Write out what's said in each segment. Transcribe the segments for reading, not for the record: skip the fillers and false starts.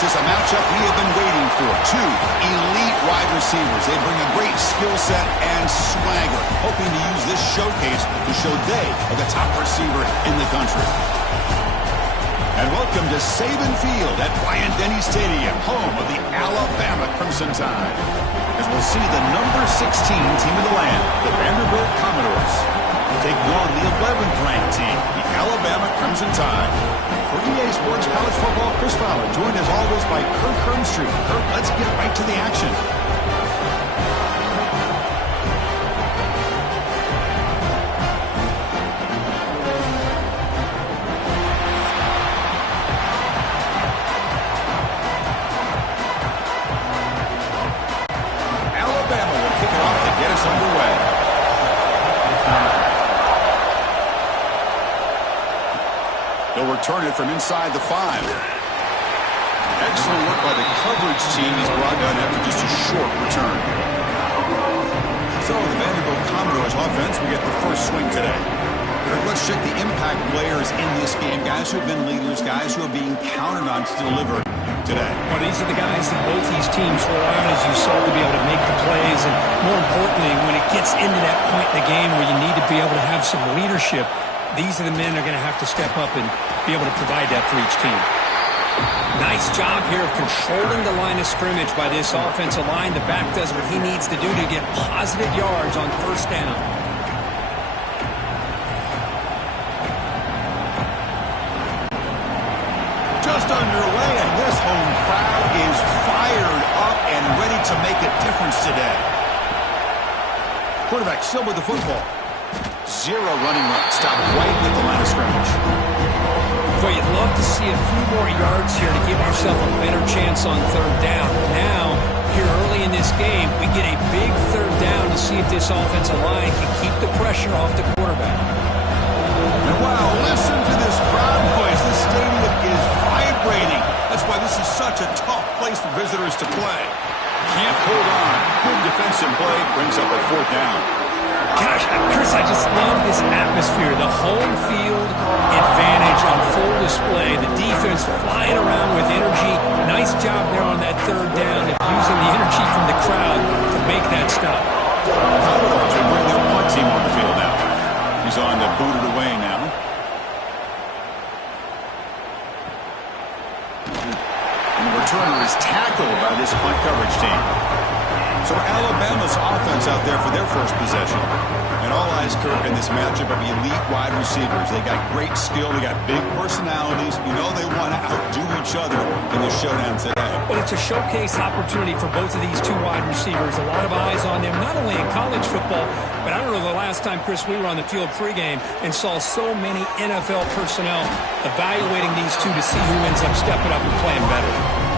This is a matchup we have been waiting for. Two elite wide receivers. They bring a great skill set and swagger, hoping to use this showcase to show they are the top receiver in the country. And welcome to Saban Field at Bryant-Denny Stadium, home of the Alabama Crimson Tide. As we'll see the number 16 team of the land, the Vanderbilt Commodores, taking on the 11th ranked team, the Alabama Crimson Tide. For EA Sports College Football, Chris Fowler, joined as always by Kirk Hearnstreet. Kirk, let's get right to the action. Alabama will kick it off to get us underway. They'll return it from inside the 5. Excellent work by the coverage team. He's brought down after just a short return. So the Vanderbilt Commodores offense will get the first swing today. Let's check the impact players in this game. Guys who have been leaders, guys who are being counted on to deliver today. Well, these are the guys that both these teams rely on, as you saw, to be able to make the plays. And more importantly, when it gets into that point in the game where you need to be able to have some leadership, these are the men that are going to have to step up and be able to provide that for each team. Nice job here of controlling the line of scrimmage by this offensive line. The back does what he needs to do to get positive yards on first down. Just underway, and this home crowd is fired up and ready to make a difference today. Quarterback still with the football. Zero running room. Stop right at the line of scrimmage. But you'd love to see a few more yards here to give yourself a better chance on third down. Now, here early in this game, we get a big third down to see if this offensive line can keep the pressure off the quarterback. And wow, listen to this crowd noise. This stadium is vibrating. That's why this is such a tough place for visitors to play. Can't hold on. Good defensive play brings up a fourth down. Gosh, Chris, I just love this atmosphere. The home field advantage on full display. The defense flying around with energy. Nice job there on that third down and using the energy from the crowd to make that stop. Commodores will bring their punt team on the field now. He's on to boot it away now. And the returner is tackled by this punt coverage team. So Alabama's offense out there for their first possession. And all eyes, Kirk, in this matchup of elite wide receivers. They got great skill. They got big personalities. You know they want to outdo each other in the showdown today. Well, it's a showcase opportunity for both of these two wide receivers. A lot of eyes on them, not only in college football, but I don't know the last time, Chris, we were on the field pregame and saw so many NFL personnel evaluating these two to see who ends up stepping up and playing better.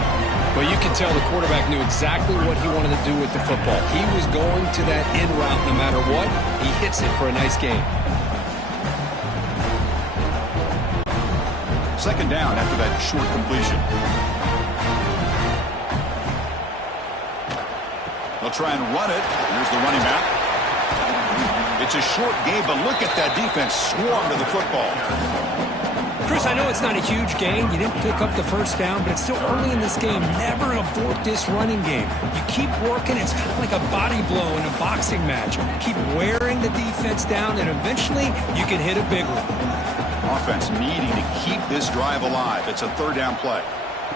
Well, you can tell the quarterback knew exactly what he wanted to do with the football. He was going to that in route no matter what. He hits it for a nice gain. Second down after that short completion. They'll try and run it. Here's the running back. It's a short game, but look at that defense swarm to the football. Chris, I know it's not a huge gain. You didn't pick up the first down, but it's still early in this game. Never abort this running game. You keep working. It's kind of like a body blow in a boxing match. Keep wearing the defense down, and eventually you can hit a big one. Offense needing to keep this drive alive. It's a third down play.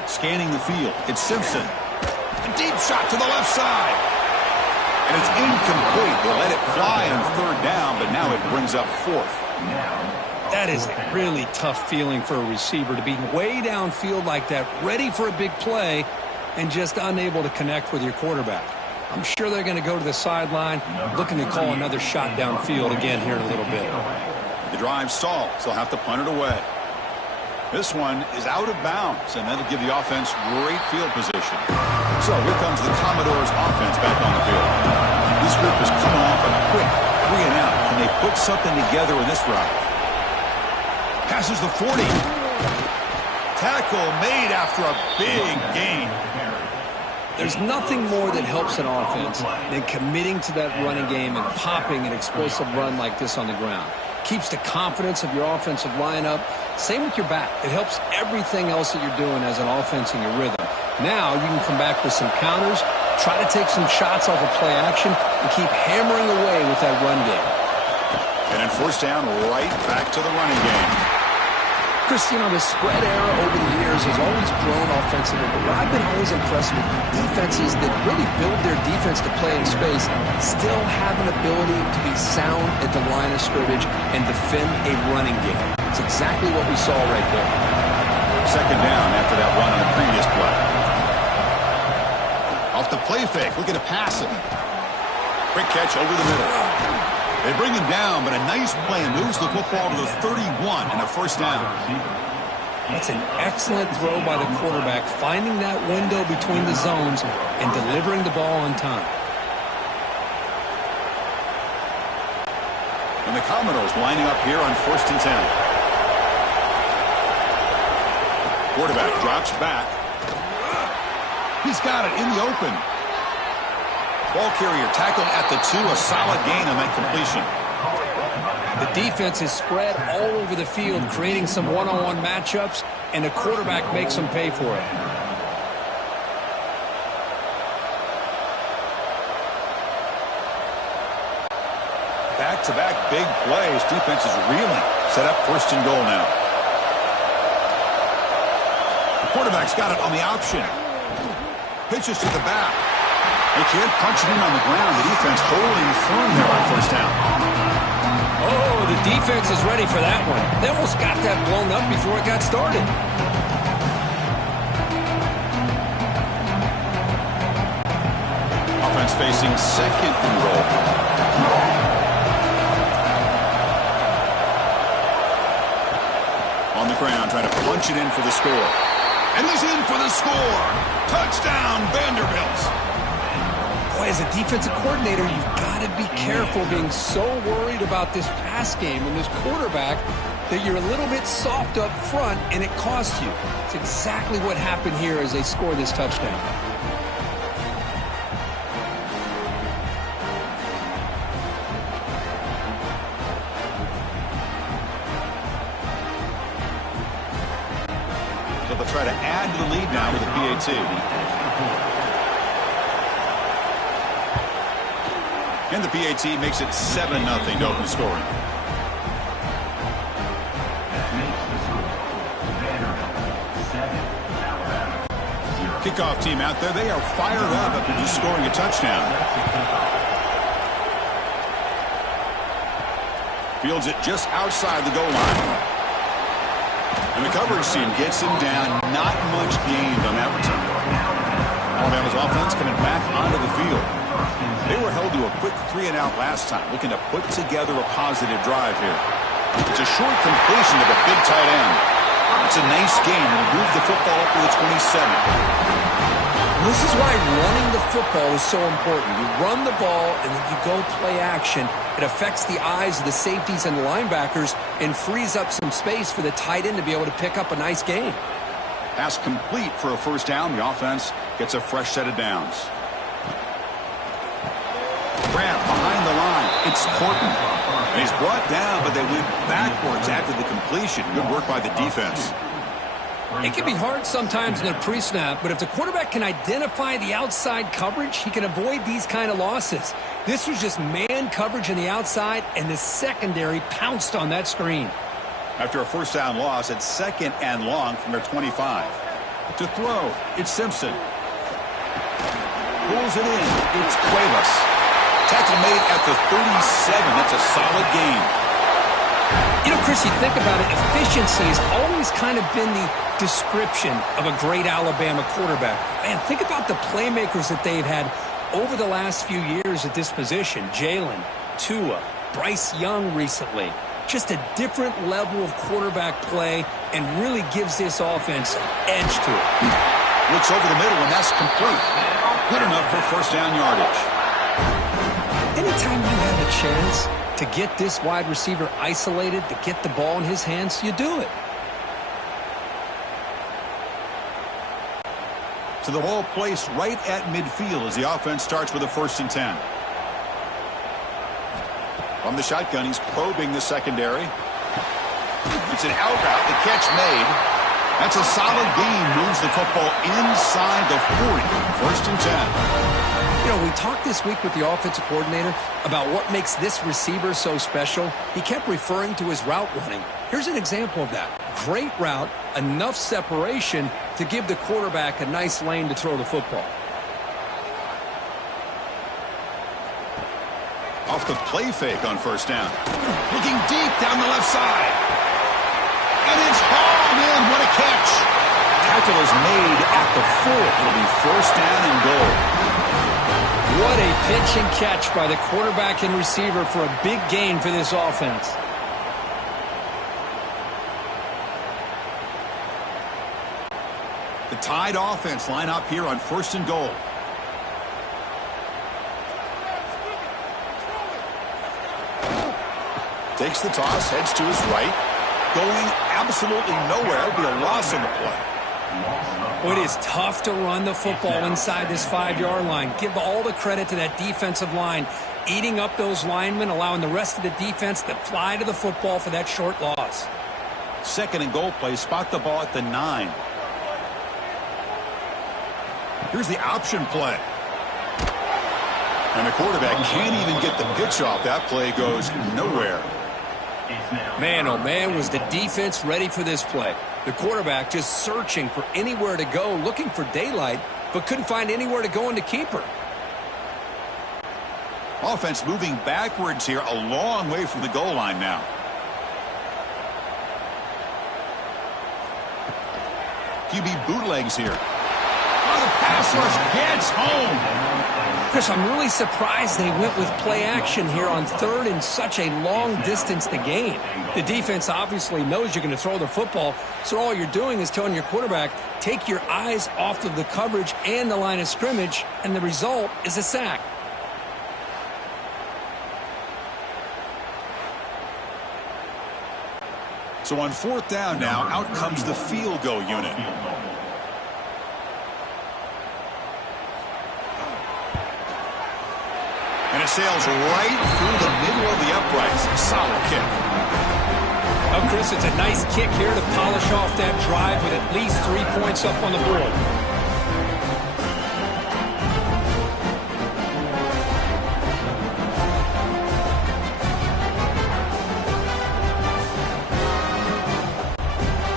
Scanning the field. It's Simpson. A deep shot to the left side. And it's incomplete. They let it fly on third down, but now it brings up fourth. That is a really tough feeling for a receiver to be way downfield like that, ready for a big play, and just unable to connect with your quarterback. I'm sure they're going to go to the sideline, looking to call another shot downfield again here in a little bit. The drive stalls. They'll have to punt it away. This one is out of bounds, and that'll give the offense great field position. So here comes the Commodores offense back on the field. This group is coming off a quick 3-and-out. Can they put something together in this drive? Passes the 40. Tackle made after a big gain. There's nothing more that helps an offense than committing to that running game and popping an explosive run like this on the ground. Keeps the confidence of your offensive lineup, Same with your back. It helps everything else that you're doing as an offense in your rhythm. Now you can come back with some counters, try to take some shots off of play action, and keep hammering away with that run game. And in first down, right back to the running game. Chris, you know, the spread era over the years has always grown offensively, but what I've been always impressed with defenses that really build their defense to play in space still have an ability to be sound at the line of scrimmage and defend a running game. It's exactly what we saw right there. Second down after that run on the previous play. Off the play fake, looking to pass it. Quick catch over the middle. They bring him down, but a nice play and moves the football to the 31 and a first down. That's an excellent throw by the quarterback, finding that window between the zones and delivering the ball on time. And the Commodores lining up here on 1st and 10. Quarterback drops back. He's got it in the open. Ball carrier tackled at the 2, a solid gain on that completion. The defense is spread all over the field, creating some one-on-one matchups, and the quarterback makes them pay for it. Back-to-back big plays. Defense is reeling. Set up 1st and goal now. The quarterback's got it on the option. Pitches to the back. They can't punch it in on the ground. The defense holding firm there on 1st down. Oh, the defense is ready for that one. They almost got that blown up before it got started. Offense facing 2nd and goal. On the ground, trying to punch it in for the score. And he's in for the score. Touchdown, Vanderbilt. Boy, as a defensive coordinator, you've got to be careful being so worried about this pass game and this quarterback that you're a little bit soft up front and it costs you. It's exactly what happened here as they score this touchdown. So they'll try to add to the lead now with a PAT. And the PAT makes it 7-0 to open scoring. Kickoff team out there. They are fired up after just scoring a touchdown. Fields it just outside the goal line. And the coverage team gets him down. Not much gained on that return. Alabama's offense coming back onto the field. They were held to a quick 3-and-out last time, looking to put together a positive drive here. It's a short completion of a big tight end. It's a nice game. It'll move the football up to the 27. This is why running the football is so important. You run the ball and then you go play action. It affects the eyes of the safeties and linebackers and frees up some space for the tight end to be able to pick up a nice gain. Pass complete for a first down. The offense gets a fresh set of downs. Grab behind the line. It's Horton. And he's brought down, but they went backwards after the completion. Good work by the defense. It can be hard sometimes in a pre-snap, but if the quarterback can identify the outside coverage, he can avoid these kind of losses. This was just man coverage on the outside, and the secondary pounced on that screen. After a first down loss, it's 2nd and long from their 25. To throw, it's Simpson. Pulls it in. It's Cuevas. Tackle made at the 37. That's a solid gain. You know, Chris, you think about it, efficiency has always kind of been the description of a great Alabama quarterback. Man, think about the playmakers that they've had over the last few years at this position. Jalen, Tua, Bryce Young recently. Just a different level of quarterback play and really gives this offense an edge to it. Looks over the middle, and that's complete. Good enough for first down yardage. Anytime you have a chance to get this wide receiver isolated, to get the ball in his hands, you do it. So the ball placed right at midfield as the offense starts with a 1st and 10. From the shotgun, he's probing the secondary. He It's an out route. The catch made. That's a solid gain. Moves the football inside the 40. 1st and 10. You know, we talked this week with the offensive coordinator about what makes this receiver so special. He kept referring to his route running. Here's an example of that. Great route, enough separation to give the quarterback a nice lane to throw the football. Off the play fake on 1st down. Looking deep down the left side. And it's hauled in. What a catch. Tackle is made at the 4. It'll be 1st down and goal. What a pitch and catch by the quarterback and receiver for a big gain for this offense. The Tide offense line up here on 1st and goal. Takes the toss, heads to his right. Going absolutely nowhere. It would be a loss on the play. Well, it is tough to run the football inside this 5-yard line. Give all the credit to that defensive line. Eating up those linemen, allowing the rest of the defense to fly to the football for that short loss. 2nd and goal play. Spot the ball at the 9. Here's the option play. And the quarterback can't even get the pitch off. That play goes nowhere. Man, oh man, was the defense ready for this play. The quarterback just searching for anywhere to go, looking for daylight, but couldn't find anywhere to go into keeper. Offense moving backwards here, a long way from the goal line now. QB bootlegs here. Oh, the pass rush gets home. Chris, I'm really surprised they went with play action here on 3rd and such a long distance to gain. The defense obviously knows you're going to throw the football, so all you're doing is telling your quarterback, take your eyes off of the coverage and the line of scrimmage, and the result is a sack. So on 4th down now, out comes the field goal unit. And it sails right through the middle of the uprights. Solid kick. Oh, Chris, it's a nice kick here to polish off that drive with at least 3 points up on the board.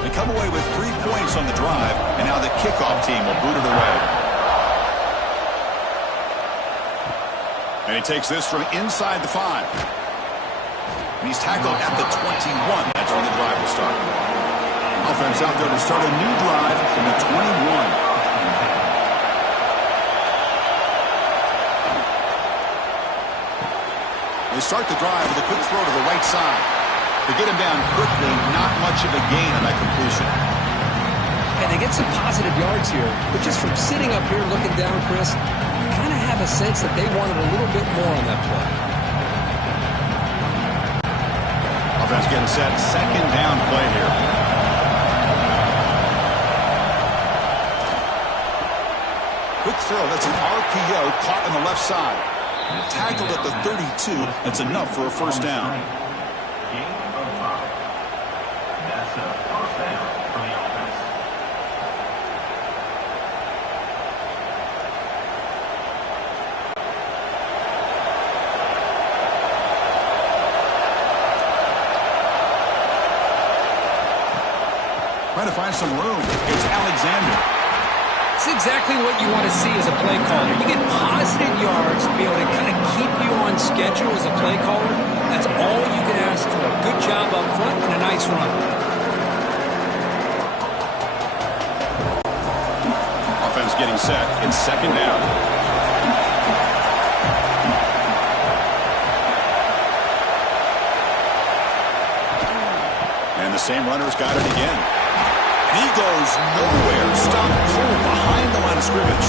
They come away with 3 points on the drive, and now the kickoff team will boot it away. And he takes this from inside the 5. And he's tackled at the 21. That's when the drive will start. Offense out there to start a new drive from the 21. They start the drive with a quick throw to the right side. They get him down quickly, not much of a gain on that completion. And they get some positive yards here, but just from sitting up here looking down, Chris, kind of have a sense that they wanted a little bit more on that play. Offense getting set. 2nd down play here. Quick throw. That's an RPO caught on the left side. Tackled at the 32. That's enough for a 1st down. That's a 1st down for the offense. Trying to find some room. It's Alexander. It's exactly what you want to see as a play caller. You get positive yards to be able to kind of keep you on schedule as a play caller. That's all you can ask for. A good job up front and a nice run. Offense getting set. It's 2nd down. And the same runner's got it again. He goes nowhere. Stopped cold behind the line of scrimmage.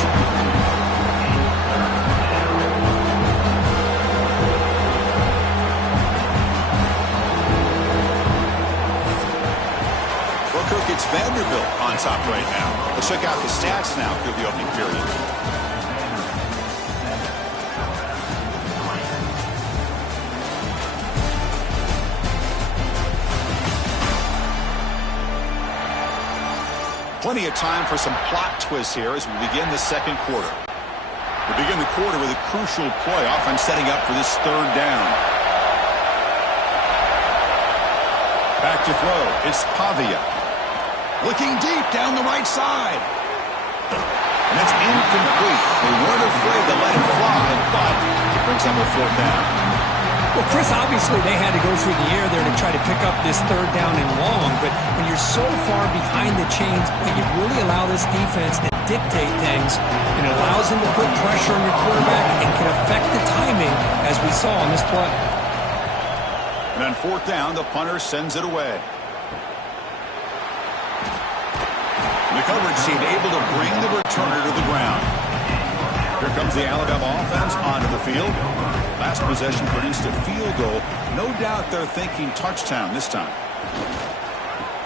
Well, Kirk, it's Vanderbilt on top right now. Let's check out the stats now through the opening period. Plenty of time for some plot twists here as we begin the second quarter. We begin the quarter with a crucial play, offense setting up for this third down. Back to throw. It's Pavia. Looking deep down the right side. And it's incomplete. They weren't afraid to let it fly, but it brings up a fourth down. Well, Chris, obviously they had to go through the air there to try to pick up this third down and long, but when you're so far behind the chains, you really allow this defense to dictate things, and it allows them to put pressure on your quarterback and can affect the timing, as we saw on this play. And on fourth down, the punter sends it away. The coverage team able to bring the returner to the ground. Here comes the Alabama offense onto the field. Last possession produced a field goal. No doubt they're thinking touchdown this time.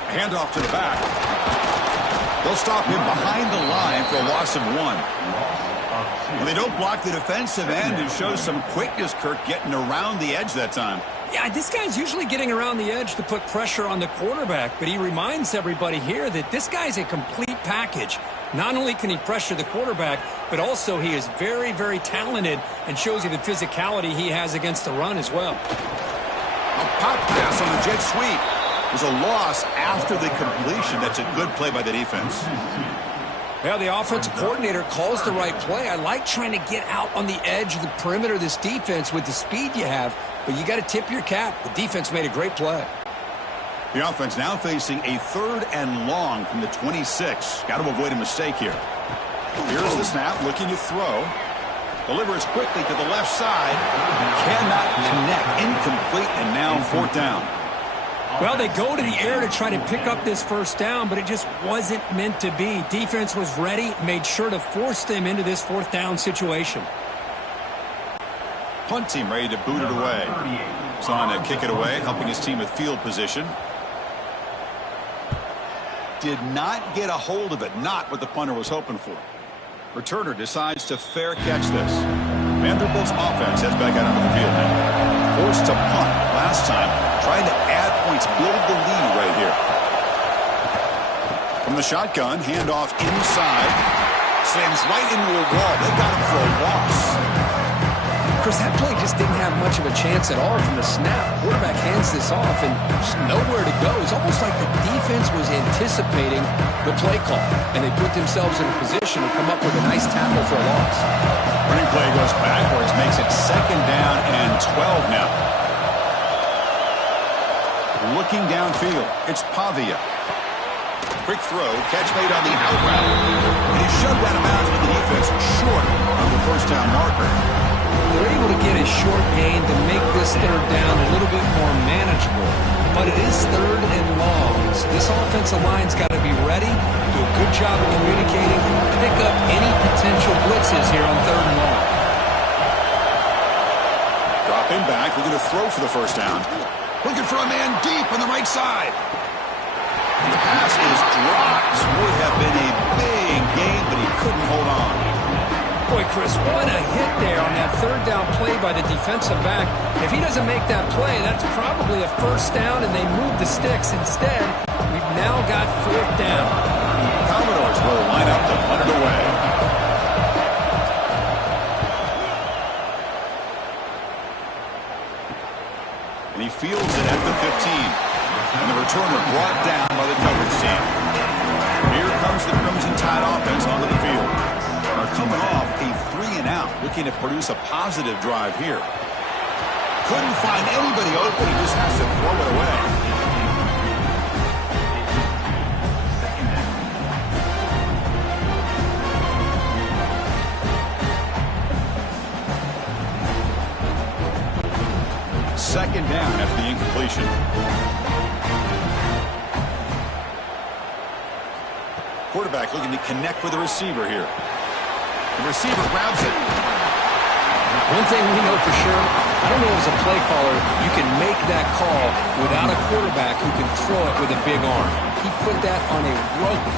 Handoff to the back. They'll stop him behind the line for a loss of 1. Well, they don't block the defensive end and show some quickness, Kirk, getting around the edge that time. Yeah, this guy's usually getting around the edge to put pressure on the quarterback, but he reminds everybody here that this guy's a complete package. Not only can he pressure the quarterback, but also he is very, very talented and shows you the physicality he has against the run as well. A pop pass on the jet sweep. There's a loss after the completion. That's a good play by the defense. Yeah, the offensive coordinator calls the right play. I like trying to get out on the edge of the perimeter of this defense with the speed you have, but you got to tip your cap. The defense made a great play. The offense now facing a third and long from the 26. Got to avoid a mistake here. Here's the snap, looking to throw. Delivers quickly to the left side. Cannot connect. Incomplete, and now fourth down. Well, they go to the air to try to pick up this first down, but it just wasn't meant to be. Defense was ready, made sure to force them into this fourth down situation. Punt team ready to boot it away. He's on to kick it away, helping his team with field position. Did not get a hold of it. Not what the punter was hoping for. Returner decides to fair catch this. Vanderbilt's offense heads back out onto the field now. Forced to punt last time. Trying to add points, build the lead right here. From the shotgun, handoff inside. Slams right into a wall. They got him for a loss. Chris, that play just didn't have much of a chance at all from the snap. Quarterback hands this off and just nowhere to go. It's almost like the defense was anticipating the play call, and they put themselves in a position to come up with a nice tackle for a loss. Running play goes backwards, makes it second down and 12 now. Looking downfield, it's Pavia. Quick throw, catch made on the out route. And he's shoved out of bounds with the defense short of the first down marker. They're able to get a short gain to make this third down a little bit more manageable. But it is third and long. So this offensive line's got to be ready, do a good job of communicating, pick up any potential blitzes here on third and long. Dropping back, looking to throw for the first down. Looking for a man deep on the right side. And the pass is dropped. Would have been a big gain, but he couldn't hold on. Boy, Chris, what a hit there on that third down play by the defensive back. If he doesn't make that play, that's probably a first down, and they move the sticks. Instead, we've now got fourth down. Commodores will line up to punt it away. And he fields it at the 15. And the returner brought down by the coverage team. Here comes the Crimson Tide offense onto the field. They're coming off a 3-and-out, looking to produce a positive drive here. Couldn't find anybody open. He just has to throw it away. Second down after the incompletion. Quarterback looking to connect with the receiver here. The receiver grabs it. One thing we know for sure, I don't know as a play caller, you can make that call without a quarterback who can throw it with a big arm. He put that on a rope.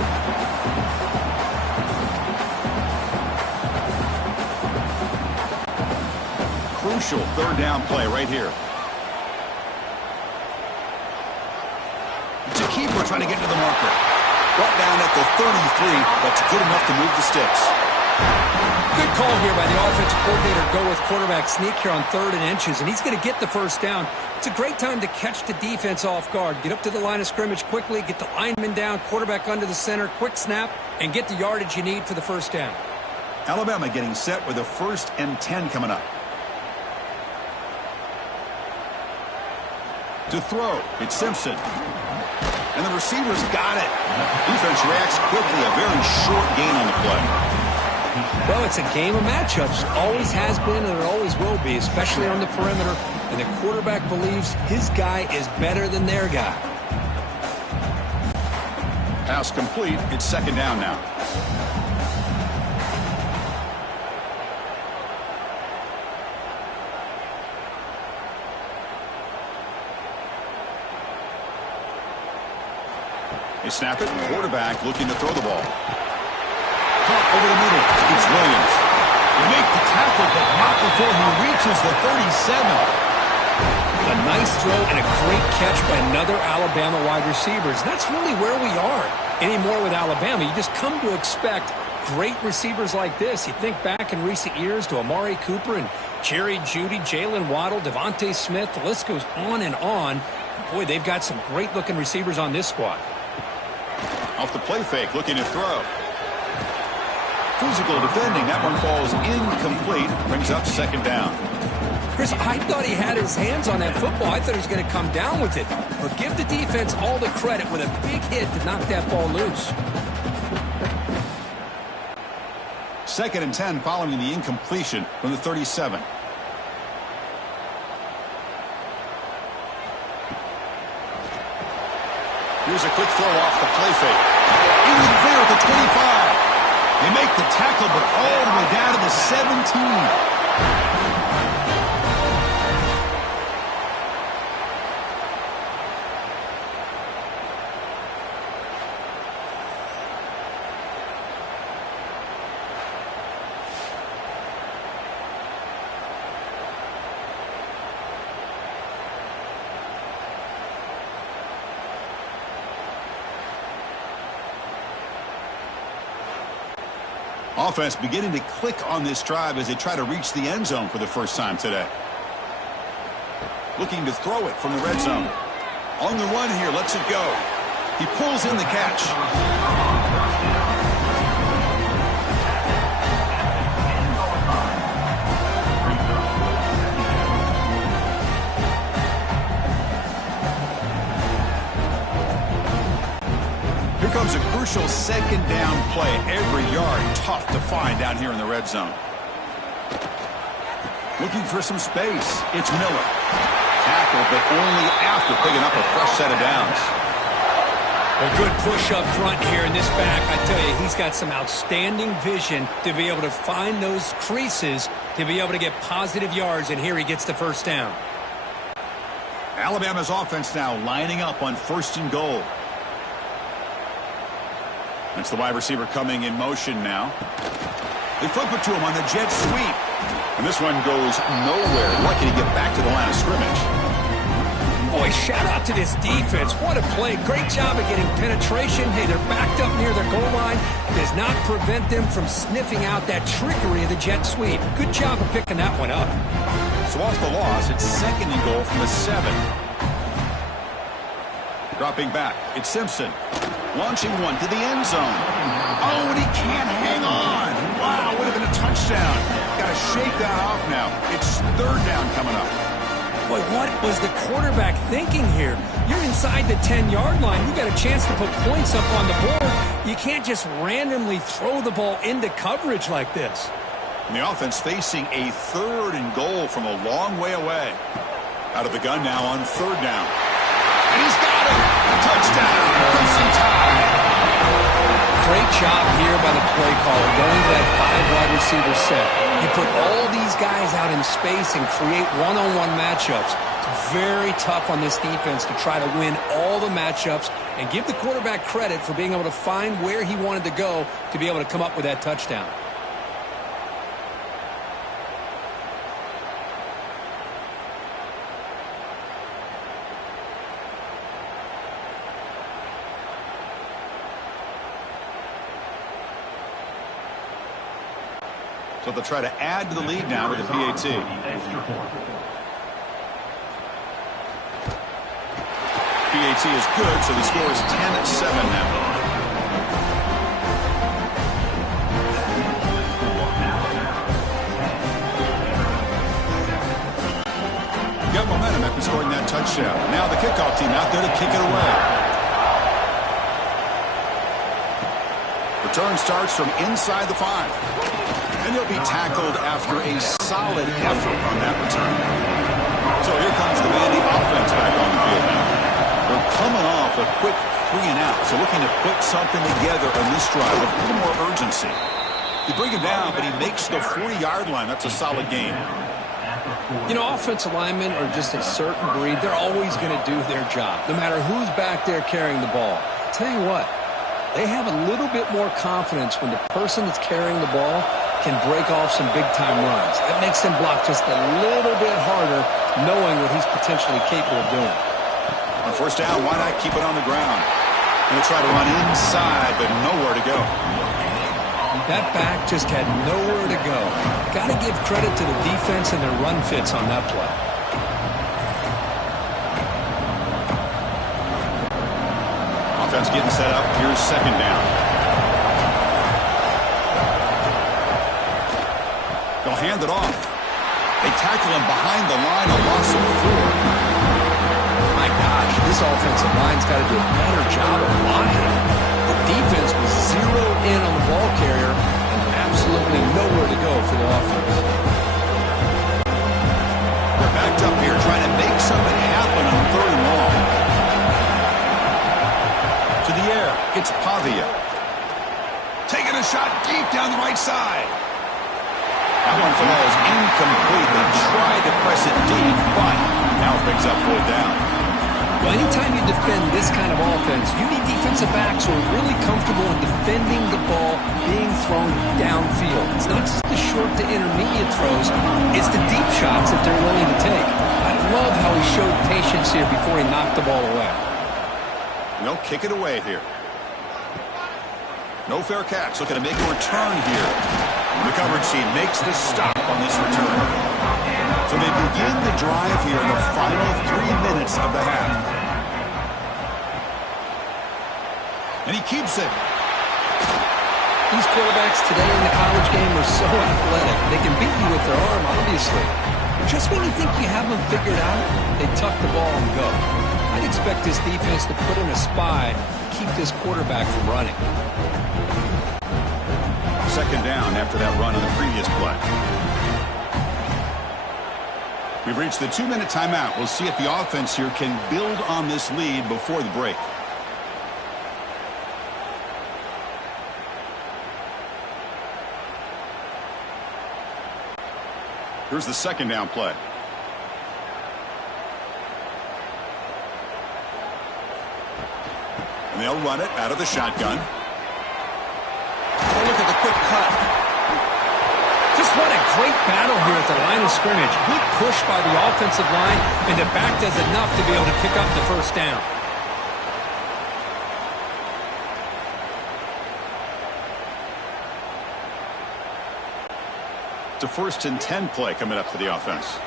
Crucial third down play right here. It's a keeper trying to get to the marker. Brought down at the 33, that's good enough to move the sticks. Good call here by the offensive coordinator. Go with quarterback sneak here on 3rd and inches, and he's going to get the first down. It's a great time to catch the defense off guard. Get up to the line of scrimmage quickly, get the lineman down, quarterback under the center, quick snap, and get the yardage you need for the first down. Alabama getting set with a 1st and 10 coming up. To throw, it's Simpson. And the receiver's got it. Defense reacts quickly, a very short gain on the play. Well, it's a game of matchups. Always has been and it always will be, especially on the perimeter. And the quarterback believes his guy is better than their guy. Pass complete. It's 2nd down now. They snap it. Quarterback looking to throw the ball. Caught over the middle. It's Williams. They make the tackle, but not before he reaches the 37. A nice throw and a great catch by another Alabama wide receiver. That's really where we are anymore with Alabama. You just come to expect great receivers like this. You think back in recent years to Amari Cooper and Jerry Jeudy, Jalen Waddle, Devontae Smith. The list goes on and on. Boy, they've got some great-looking receivers on this squad. Off the play fake, looking to throw. Physical defending. That one falls incomplete. Brings up 2nd down. Chris, I thought he had his hands on that football. I thought he was going to come down with it. But give the defense all the credit with a big hit to knock that ball loose. 2nd and 10 following the incompletion from the 37. Here's a quick throw off the play fake. Easy clear at the 25. They make the tackle, but all the way down to the 17. Offense beginning to click on this drive as they try to reach the end zone for the first time today. Looking to throw it from the red zone. On the run here, lets it go. He pulls in the catch. Here comes a crucial 2nd down play. Every yard tough to find down here in the red zone. Looking for some space. It's Miller. Tackle, but only after picking up a fresh set of downs. A good push up front here in this back. I tell you, he's got some outstanding vision to be able to find those creases to be able to get positive yards, and here he gets the first down. Alabama's offense now lining up on 1st and goal. That's the wide receiver coming in motion now. They flip it to him on the jet sweep. And this one goes nowhere. Lucky to get back to the line of scrimmage. Boy, shout out to this defense. What a play. Great job of getting penetration. Hey, they're backed up near their goal line. Does not prevent them from sniffing out that trickery of the jet sweep. Good job of picking that one up. So off the loss, it's 2nd and goal from the 7. Dropping back, it's Simpson. Launching one to the end zone. Oh, and he can't hang on. Wow, would have been a touchdown. Got to shake that off now. It's 3rd down coming up. Boy, what was the quarterback thinking here? You're inside the 10-yard line. You got a chance to put points up on the board. You can't just randomly throw the ball into coverage like this. And the offense facing a 3rd and goal from a long way away. Out of the gun now on 3rd down. And he's got it. Touchdown. Crimson Tide. Great job here by the play caller going to that 5-wide receiver set. You put all these guys out in space and create one-on-one matchups. It's very tough on this defense to try to win all the matchups and give the quarterback credit for being able to find where he wanted to go to be able to come up with that touchdown. So they'll try to add to the lead now with the PAT. PAT is good, so the score is 10-7 now. Got momentum after scoring that touchdown. Now the kickoff team out there to kick it away. Return starts from inside the 5. And he'll be tackled after a solid effort on that return. So here comes the Vandy offense back on the field now. They're coming off a quick 3-and-out, so looking to put something together on this drive with a little more urgency. You bring him down, but he makes the 40-yard line. That's a solid game. You know, offensive linemen are just a certain breed. They're always going to do their job, no matter who's back there carrying the ball. I'll tell you what, they have a little bit more confidence when the person that's carrying the ball can break off some big-time runs. That makes them block just a little bit harder, knowing what he's potentially capable of doing. On first down, why not keep it on the ground? Going to try to run inside, but nowhere to go. That back just had nowhere to go. Got to give credit to the defense and their run fits on that play. Offense getting set up. Here's second down. They'll hand it off. They tackle him behind the line, a loss of 4. My gosh, this offensive line's got to do a better job of blocking. The defense was zeroed in on the ball carrier and absolutely nowhere to go for the offense. They're backed up here trying to make something happen on 3rd and long. To the air, it's Pavia. Taking a shot deep down the right side. That one falls incomplete. They tried to press it deep, but now it picks up 4th down. Well, anytime you defend this kind of offense, you need defensive backs who are really comfortable in defending the ball being thrown downfield. It's not just the short to intermediate throws, it's the deep shots that they're willing to take. I love how he showed patience here before he knocked the ball away. They'll kick it away here. No fair catch. Looking to make a return here. The coverage team makes the stop on this return. So they begin the drive here in the final 3 minutes of the half. And he keeps it. These quarterbacks today in the college game are so athletic. They can beat you with their arm, obviously. Just when you think you have them figured out, they tuck the ball and go. I'd expect this defense to put in a spy to keep this quarterback from running. Second down after that run on the previous play. We've reached the 2-minute timeout. We'll see if the offense here can build on this lead before the break. Here's the second down play. And they'll run it out of the shotgun. Oh, look at the quick cut. Just what a great battle here at the line of scrimmage. Good push by the offensive line, and the back does enough to be able to pick up the first down. It's a 1st and 10 play coming up for the offense.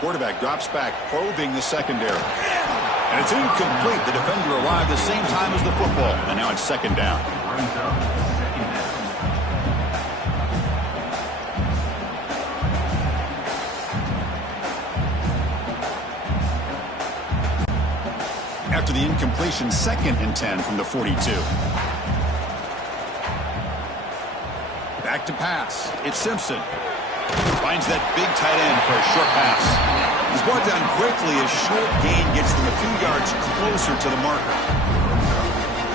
Quarterback drops back, probing the secondary. And it's incomplete. The defender arrived the same time as the football. And now it's second down. After the incompletion, 2nd and 10 from the 42. Back to pass. It's Simpson. Finds that big tight end for a short pass. He's brought down quickly. A short gain gets them a few yards closer to the marker.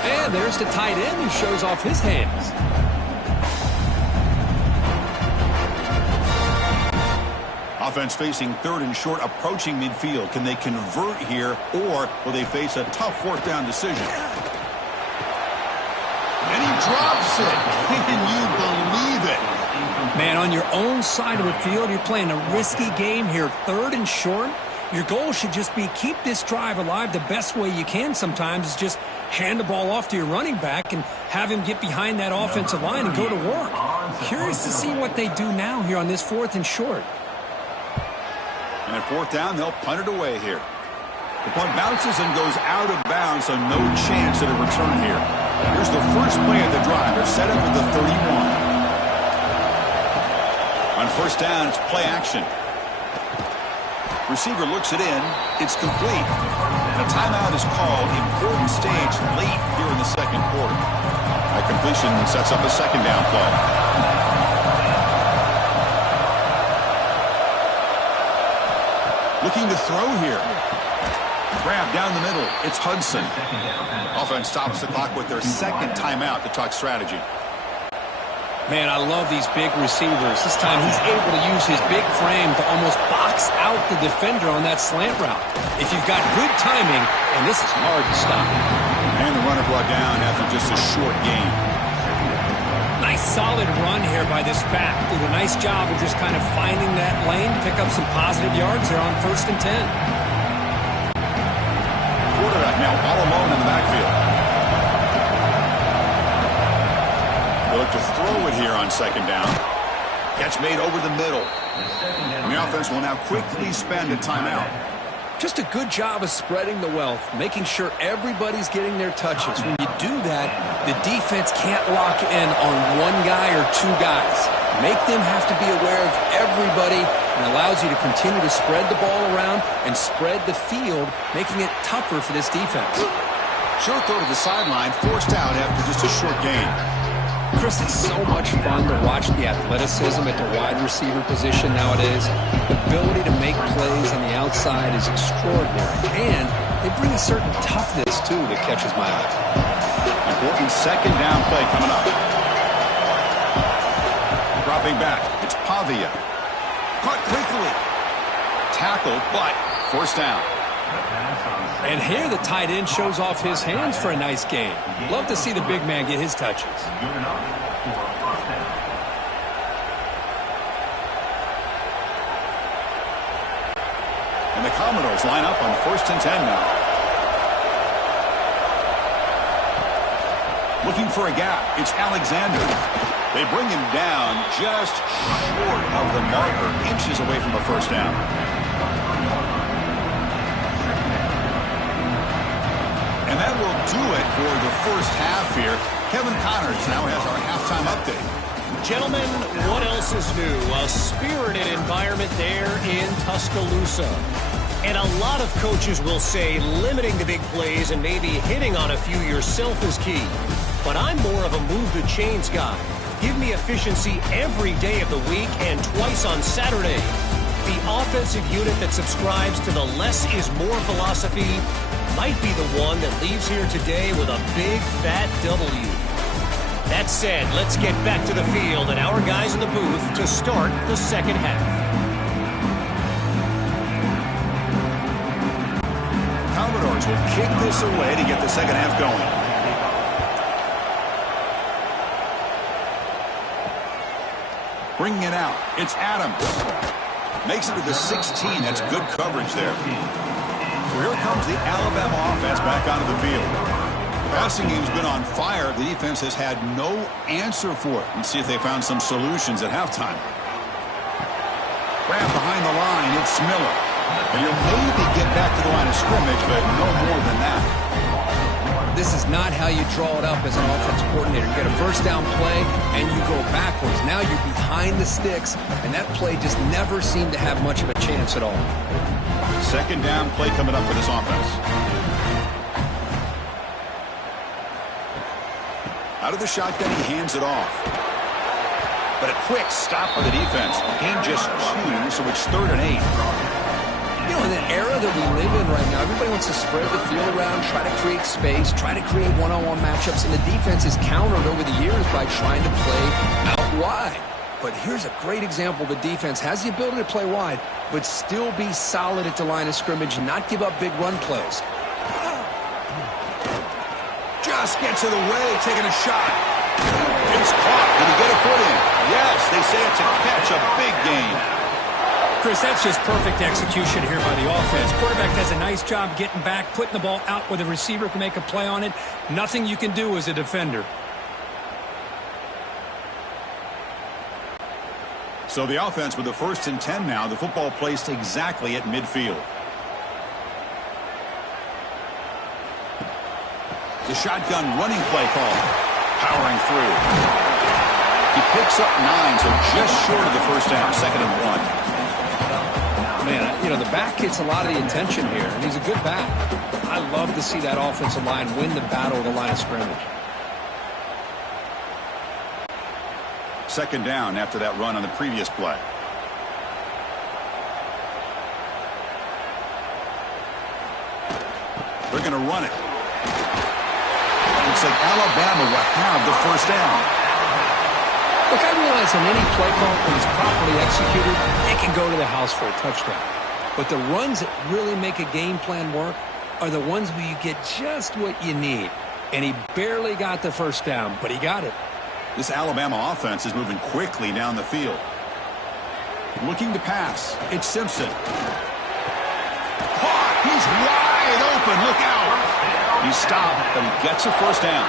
And there's the tight end who shows off his hands. Offense facing 3rd and short, approaching midfield. Can they convert here, or will they face a tough 4th down decision? And he drops it. Can you believe it? Man, on your own side of the field, you're playing a risky game here. 3rd and short. Your goal should just be keep this drive alive the best way you can sometimes. Is just hand the ball off to your running back and have him get behind that offensive line and go to work. Curious to see what they do now here on this 4th and short. And at 4th down, they'll punt it away here. The punt bounces and goes out of bounds, so no chance at a return here. Here's the first play of the drive. They're set up at the 31. On 1st down, it's play action. Receiver looks it in. It's complete. And a timeout is called. Important stage late here in the 2nd quarter. That completion sets up a 2nd down play. Looking to throw here. Grab down the middle. It's Hudson. Offense stops the clock with their 2nd timeout to talk strategy. Man, I love these big receivers. This time he's able to use his big frame to almost box out the defender on that slant route. If you've got good timing, and this is hard to stop. And the runner brought down after just a short gain. Nice solid run here by this back. Did a nice job of just kind of finding that lane, pick up some positive yards there on 1st and 10. Quarterback now all alone in the backfield. They look to throw it here on 2nd down. Catch made over the middle. And the offense will now quickly spend a timeout. Just a good job of spreading the wealth, making sure everybody's getting their touches. When you do that, the defense can't lock in on one guy or 2 guys. Make them have to be aware of everybody, and allows you to continue to spread the ball around and spread the field, making it tougher for this defense. Short throw to the sideline, forced out after just a short gain. Chris, it's so much fun to watch the athleticism at the wide receiver position nowadays. The ability to make plays on the outside is extraordinary, and they bring a certain toughness, too, that catches my eye. Important 2nd down play coming up. Dropping back, it's Pavia. Caught quickly. Tackled, but 1st down. And here the tight end shows off his hands for a nice game. Love to see the big man get his touches. And the Commodores line up on 1st and 10 now. Looking for a gap. It's Alexander. They bring him down just short of the marker, inches away from a 1st down. And that will do it for the 1st half here. Kevin Connors now has our halftime update. Gentlemen, what else is new? A spirited environment there in Tuscaloosa. And a lot of coaches will say limiting the big plays and maybe hitting on a few yourself is key. But I'm more of a move the chains guy. Give me efficiency every day of the week and twice on Saturday. The offensive unit that subscribes to the less is more philosophy might be the one that leaves here today with a big fat W. That said, let's get back to the field and our guys in the booth to start the 2nd half. Commodores will kick this away to get the 2nd half going. Bringing it out, it's Adams. Makes it to the 16. That's good coverage there. So here comes the Alabama offense back onto the field. The passing game's been on fire. The defense has had no answer for it. Let's see if they found some solutions at halftime. Grab behind the line, it's Miller. And you'll maybe get back to the line of scrimmage, but no more than that. This is not how you draw it up as an offensive coordinator. You get a 1st down play, and you go backwards. Now you're behind the sticks, and that play just never seemed to have much of a chance at all. 2nd down play coming up for this offense. Out of the shotgun, he hands it off. But a quick stop by the defense. And just 2, so it's 3rd and 8. You know, in the era that we live in right now, everybody wants to spread the field around, try to create space, try to create one-on-one matchups, and the defense is countered over the years by trying to play out wide. But here's a great example. The defense has the ability to play wide, but still be solid at the line of scrimmage and not give up big run plays. Just gets in the way, taking a shot. It's caught. Did he get a foot in? Yes, they say it's a catch, a big gain. Chris, that's just perfect execution here by the offense. Quarterback does a nice job getting back, putting the ball out where the receiver can make a play on it. Nothing you can do as a defender. So the offense with the 1st and 10 now. The football placed exactly at midfield. The shotgun running play call. Powering through. He picks up 9, so just short of the first down. 2nd and 1. Man, you know, the back gets a lot of the attention here, and he's a good back. I love to see that offensive line win the battle of the line of scrimmage. 2nd down after that run on the previous play. They're going to run it. Looks like Alabama will have the first down. Look, I realize on any play call, when it's properly executed, it can go to the house for a touchdown. But the runs that really make a game plan work are the ones where you get just what you need. And he barely got the first down, but he got it. This Alabama offense is moving quickly down the field. Looking to pass. It's Simpson. Caught! He's wide open. Look out! He stopped, but he gets a first down.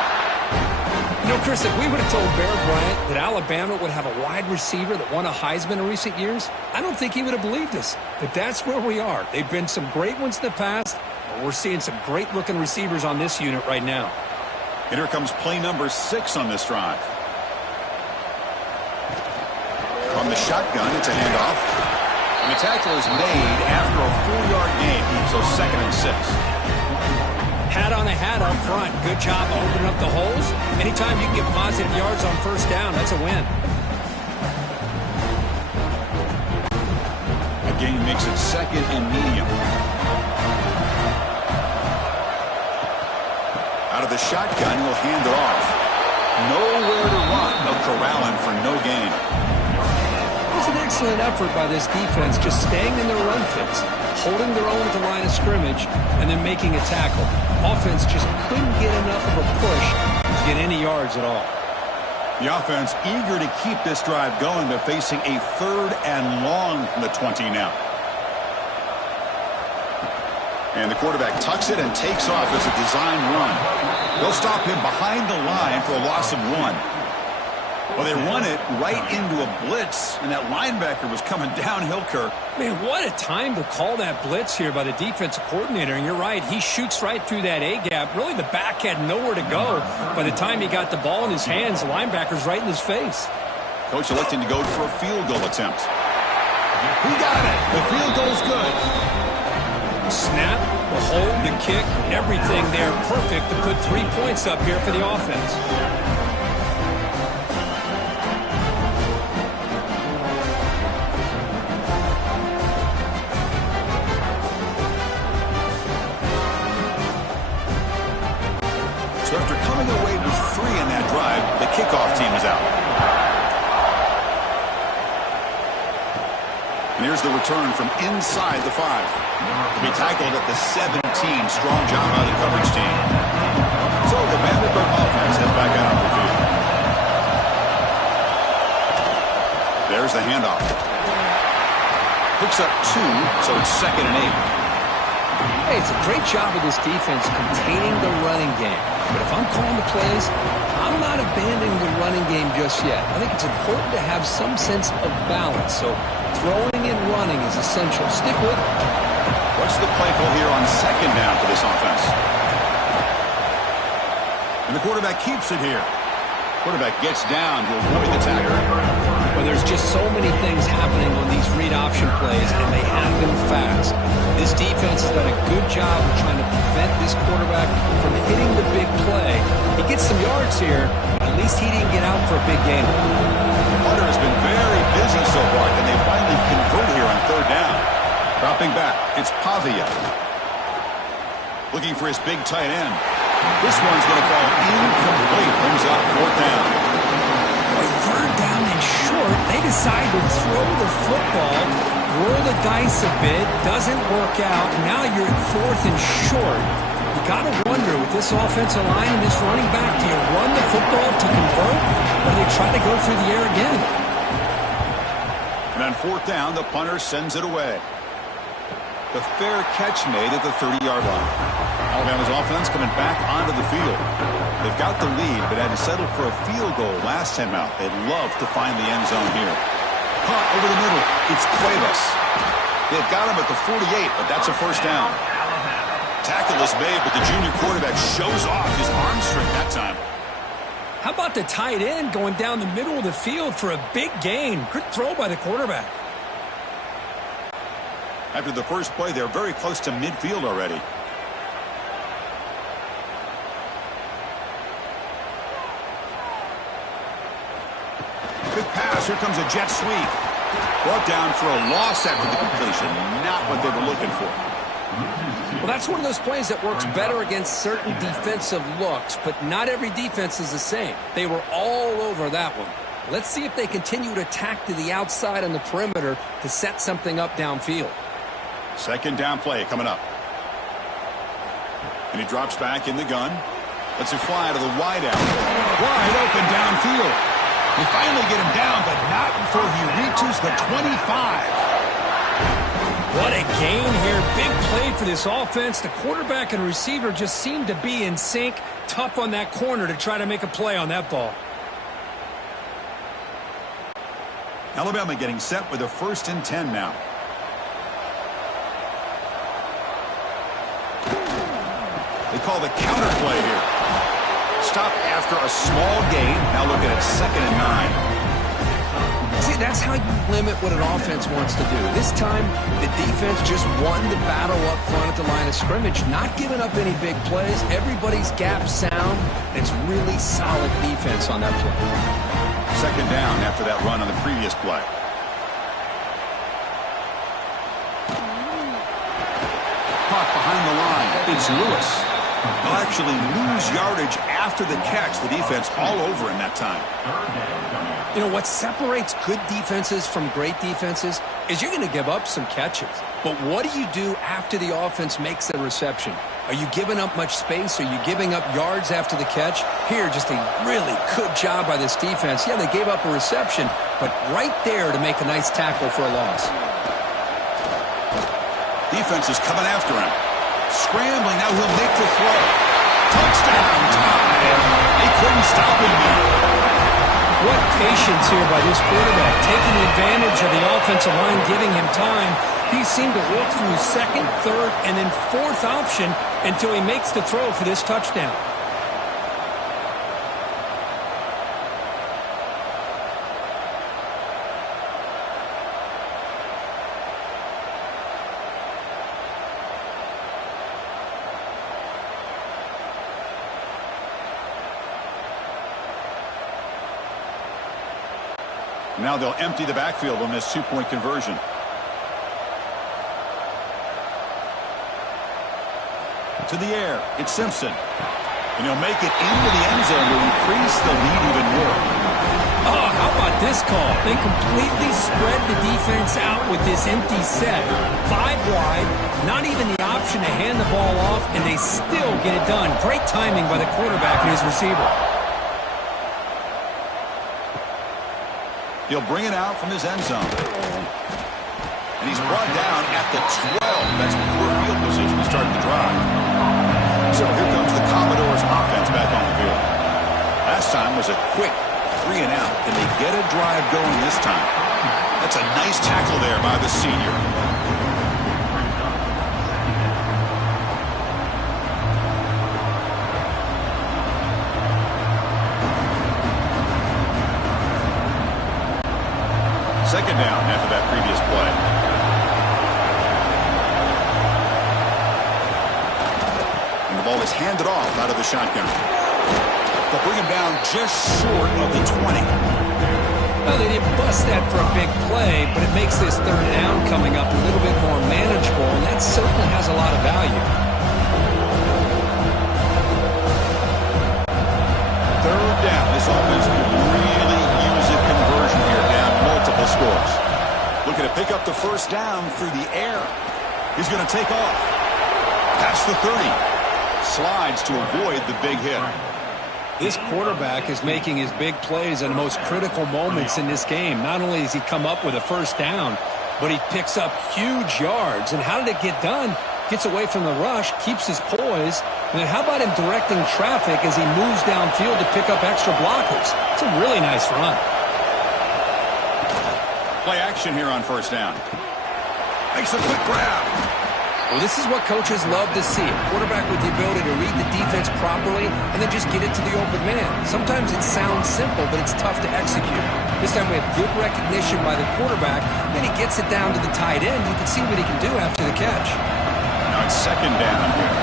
You know, Chris, if we would have told Bear Bryant that Alabama would have a wide receiver that won a Heisman in recent years, I don't think he would have believed us. But that's where we are. They've been some great ones in the past, but we're seeing some great-looking receivers on this unit right now. And here comes play number 6 on this drive. From the shotgun, it's a handoff. And the tackle is made after a 4-yard gain, so 2nd and 6. Hat on a hat up front. Good job opening up the holes. Anytime you can get positive yards on first down, that's a win. Again, makes it 2nd and medium. Out of the shotgun, he'll hand it off. Nowhere to run. They'll corral him for no gain. It was an excellent effort by this defense, just staying in their run fits, holding their own at the line of scrimmage, and then making a tackle. Offense just couldn't get enough of a push to get any yards at all. The offense eager to keep this drive going, but facing a 3rd and long from the 20 now. And the quarterback tucks it and takes off as a design run. They'll stop him behind the line for a loss of 1. Well, they run it right into a blitz, and that linebacker was coming downhill, Kirk. Man, what a time to call that blitz here by the defensive coordinator. And you're right, he shoots right through that A-gap. Really, the back had nowhere to go. By the time he got the ball in his hands, the linebacker's right in his face. Coach electing to go for a field goal attempt. He got it. The field goal's good. Snap, the hold, the kick, everything there perfect to put 3 points up here for the offense. So after coming away with 3 in that drive, the kickoff team is out. And here's the return from inside the 5. To be tackled at the 17. Strong job by the coverage team. So the Vanderbilt offense heads back out on the field. There's the handoff. Picks up 2, so it's 2nd and 8. Hey, it's a great job of this defense containing the running game. But if I'm calling the plays, I'm not abandoning the running game just yet. I think it's important to have some sense of balance. So throwing and running is essential. Stick with it. What's the play call here on 2nd down for this offense? And the quarterback keeps it here. Quarterback gets down to avoid the tackle. Well, there's just so many things happening on these read option plays, and they happen fast. This defense has done a good job of trying to prevent this quarterback from hitting the big play. He gets some yards here, but at least he didn't get out for a big gain. Hunter has been very busy so far. Can they finally convert here on 3rd down? Dropping back, it's Pavia. Looking for his big tight end. This one's going to fall incomplete. Brings up 4th down. 3rd down and short. They decide to throw the football, roll the dice a bit, doesn't work out. Now you're at 4th and short. You got to wonder with this offensive line and this running back, do you run the football to convert, or do they try to go through the air again? And on On fourth down, the punter sends it away. The fair catch made at the 30-yard line. Alabama's offense coming back onto the field. They've got the lead, but had to settle for a field goal last time out. They'd love to find the end zone here. Caught over the middle. It's Cuevas. They've got him at the 48, but that's a first down. Tackle is made, but the junior quarterback shows off his arm strength that time. How about the tight end going down the middle of the field for a big gain? Good throw by the quarterback. After the first play, they're very close to midfield already. Good pass. Here comes a jet sweep. Brought down for a loss after the completion. Not what they were looking for. Well, that's one of those plays that works better against certain defensive looks, but not every defense is the same. They were all over that one. Let's see if they continue to attack to the outside on the perimeter to set something up downfield. Second down play coming up. And he drops back in the gun. Lets it fly to the wide out. Wide open downfield. They finally get him down, but not before he reaches the 25. What a gain here. Big play for this offense. The quarterback and receiver just seem to be in sync. Tough on that corner to try to make a play on that ball. Alabama getting set with a 1st and 10 now. They call the counter play here. Stop after a small gain. Now looking at 2nd and 9. See, that's how you limit what an offense wants to do. This time, the defense just won the battle up front at the line of scrimmage, not giving up any big plays. Everybody's gap sound. It's really solid defense on that play. 2nd down after that run on the previous play. Caught behind the line. It's Lewis. They'll actually lose yardage after the catch. The defense all over him that time. You know, what separates good defenses from great defenses is you're going to give up some catches. But what do you do after the offense makes a reception? Are you giving up much space? Are you giving up yards after the catch? Here, just a really good job by this defense. Yeah, they gave up a reception, but right there to make a nice tackle for a loss. Defense is coming after him. Scrambling, now he'll make the throw. Touchdown time. They couldn't stop him there. What patience here by this quarterback, taking advantage of the offensive line, giving him time. He seemed to work through 2nd, 3rd, and then 4th option until he makes the throw for this touchdown. Now they'll empty the backfield on this 2-point conversion. To the air, it's Simpson. And he'll make it into the end zone to increase the lead even more. Oh, how about this call? They completely spread the defense out with this empty set. 5 wide, not even the option to hand the ball off, and they still get it done. Great timing by the quarterback and his receiver. He'll bring it out from his end zone. And he's brought down at the 12. That's poor field position to start the drive. So here comes the Commodores offense back on the field. Last time was a quick 3 and out. Can they get a drive going this time? That's a nice tackle there by the senior. Second down after that previous play. And the ball is handed off out of the shotgun. They'll bring him down just short of the 20. Well, they didn't bust that for a big play, but it makes this 3rd down coming up a little bit more manageable, and that certainly has a lot of value. 3rd down. This offense could really use a conversion here, down multiple scores. Looking to pick up the 1st down through the air. He's going to take off. That's the 30. Slides to avoid the big hit. This quarterback is making his big plays in the most critical moments in this game. Not only has he come up with a first down, but he picks up huge yards. And how did it get done? Gets away from the rush, keeps his poise, and then how about him directing traffic as he moves downfield to pick up extra blockers? It's a really nice run. Play action here on first down. Makes a quick grab. Well, this is what coaches love to see. A quarterback with the ability to read the defense properly and then just get it to the open man. Sometimes it sounds simple, but it's tough to execute. This time we have good recognition by the quarterback. Then he gets it down to the tight end. You can see what he can do after the catch. Now it's second down here.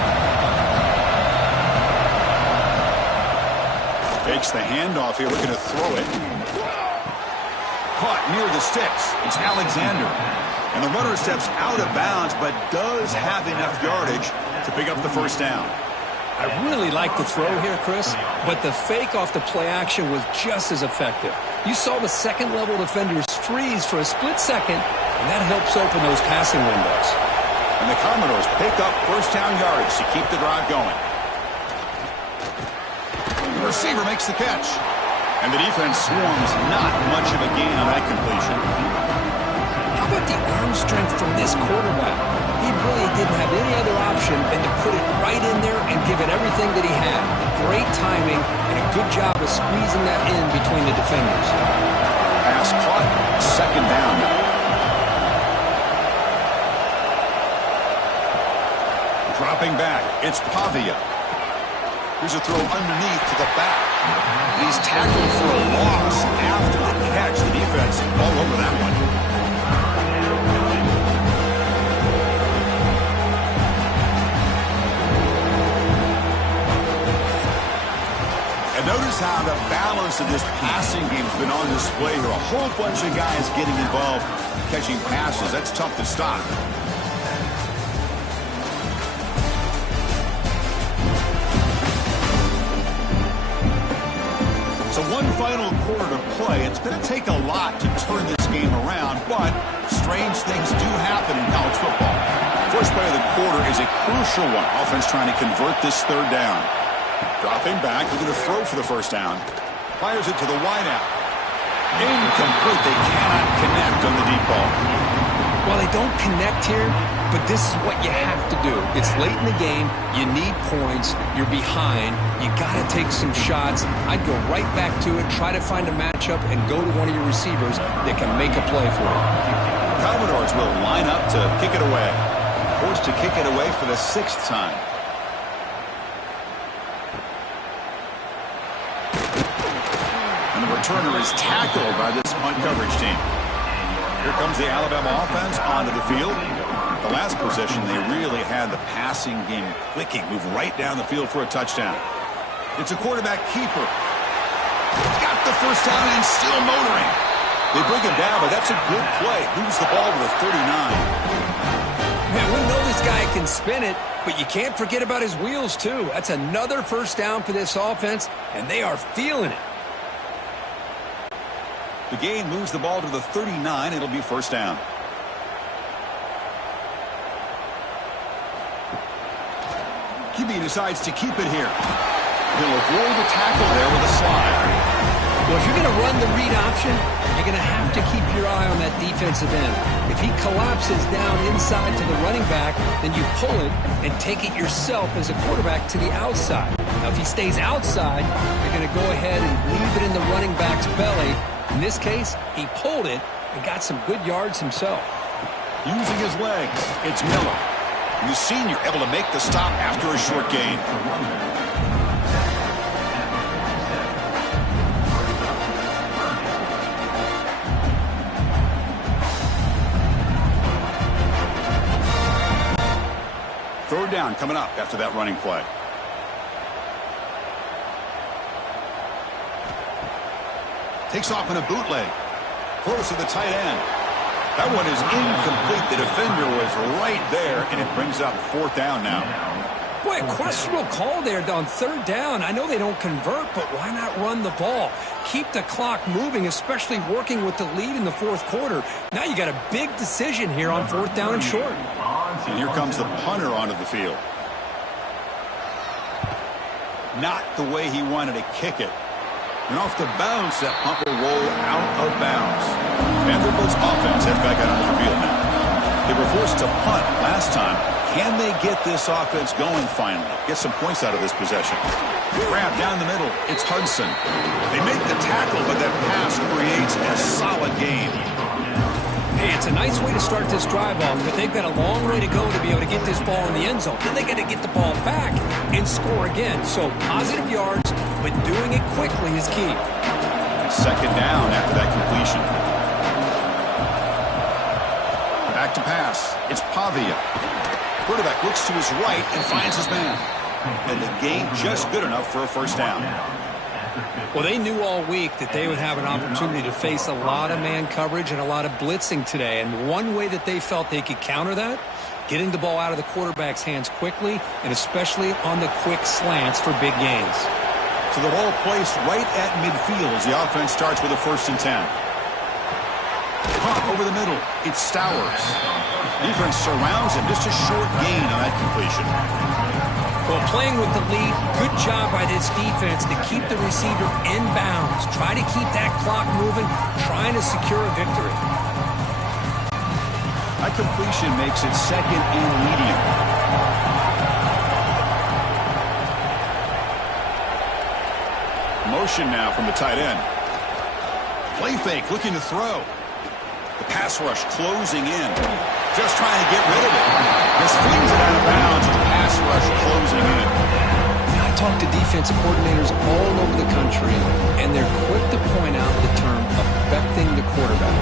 Fakes the handoff here, looking to throw it. Caught near the sticks. It's Alexander. And the runner steps out of bounds, but does have enough yardage to pick up the first down. I really like the throw here, Chris, but the fake off the play action was just as effective. You saw the second-level defenders freeze for a split second, and that helps open those passing windows. And the Commodores pick up first down yardage to keep the drive going. The receiver makes the catch. And the defense swarms not much of a gain on that completion. How about the arm strength from this quarterback? He really didn't have any other option than to put it right in there and give it everything that he had. Great timing and a good job of squeezing that in between the defenders. Pass caught. Second down. Dropping back. It's Pavia. Here's a throw underneath to the back. He's tackled for a loss after the catch. The defense all over that one. And notice how the balance of this passing game has been on display here. A whole bunch of guys getting involved catching passes. That's tough to stop. So one final quarter to play. It's going to take a lot to turn this game around, but strange things do happen in college football. First play of the quarter is a crucial one. Offense trying to convert this third down. Dropping back, looking to throw for the first down. Fires it to the wideout. Incomplete. They cannot connect on the deep ball. Well, they don't connect here, but this is what you have to do. It's late in the game. You need points. You're behind. You got to take some shots. I'd go right back to it, try to find a matchup, and go to one of your receivers that can make a play for you. Commodores will line up to kick it away. Forced to kick it away for the sixth time. And the returner is tackled by this punt coverage team. Here comes the Alabama offense onto the field. The last possession, they really had the passing game clicking. Move right down the field for a touchdown. It's a quarterback keeper. Got the first down and still motoring. They bring him down, but that's a good play. Moves the ball to the 39. Man, we know this guy can spin it, but you can't forget about his wheels, too. That's another first down for this offense, and they are feeling it. The gain moves the ball to the 39. It'll be first down. QB decides to keep it here. He'll avoid the tackle there with a slide. Well, if you're going to run the read option, you're going to have to keep your eye on that defensive end. If he collapses down inside to the running back, then you pull it and take it yourself as a quarterback to the outside. Now, if he stays outside, you're going to go ahead and leave it in the running back's belly. In this case, he pulled it and got some good yards himself. Using his legs, it's Miller. The senior able to make the stop after a short gain. Third down coming up after that running play. Takes off in a bootleg. Throws to the tight end. That one is incomplete. The defender was right there, and it brings up fourth down now. Boy, a questionable call there on third down. I know they don't convert, but why not run the ball? Keep the clock moving, especially working with the lead in the fourth quarter. Now you got a big decision here on fourth down and short. And here comes the punter onto the field. Not the way he wanted to kick it. And off the bounce, that punt will roll out of bounds. Vanderbilt's offense heads back out onto the field now. They were forced to punt last time. Can they get this offense going finally? Get some points out of this possession. Grab down the middle. It's Hudson. They make the tackle, but that pass creates a solid gain. Hey, it's a nice way to start this drive off, but they've got a long way to go to be able to get this ball in the end zone. Then they got to get the ball back and score again. So positive yards, but doing it quickly is key. Second down after that completion. Back to pass. It's Pavia. Quarterback looks to his right and finds his man. And the gain just good enough for a first down. Well, they knew all week that they would have an opportunity to face a lot of man coverage and a lot of blitzing today. And one way that they felt they could counter that, getting the ball out of the quarterback's hands quickly, and especially on the quick slants for big gains. So the ball placed right at midfield as the offense starts with a 1st and 10. Caught over the middle. It's Stowers. Defense surrounds him. Just a short gain on that completion. Well, playing with the lead, good job by this defense to keep the receiver in bounds. Try to keep that clock moving, trying to secure a victory. That completion makes it 2nd and medium. Motion now from the tight end. Play fake, looking to throw. The pass rush closing in. Just trying to get rid of it. Just flings it out of bounds with the pass rush closing in. I talk to defensive coordinators all over the country, and they're quick to point out the term affecting the quarterback.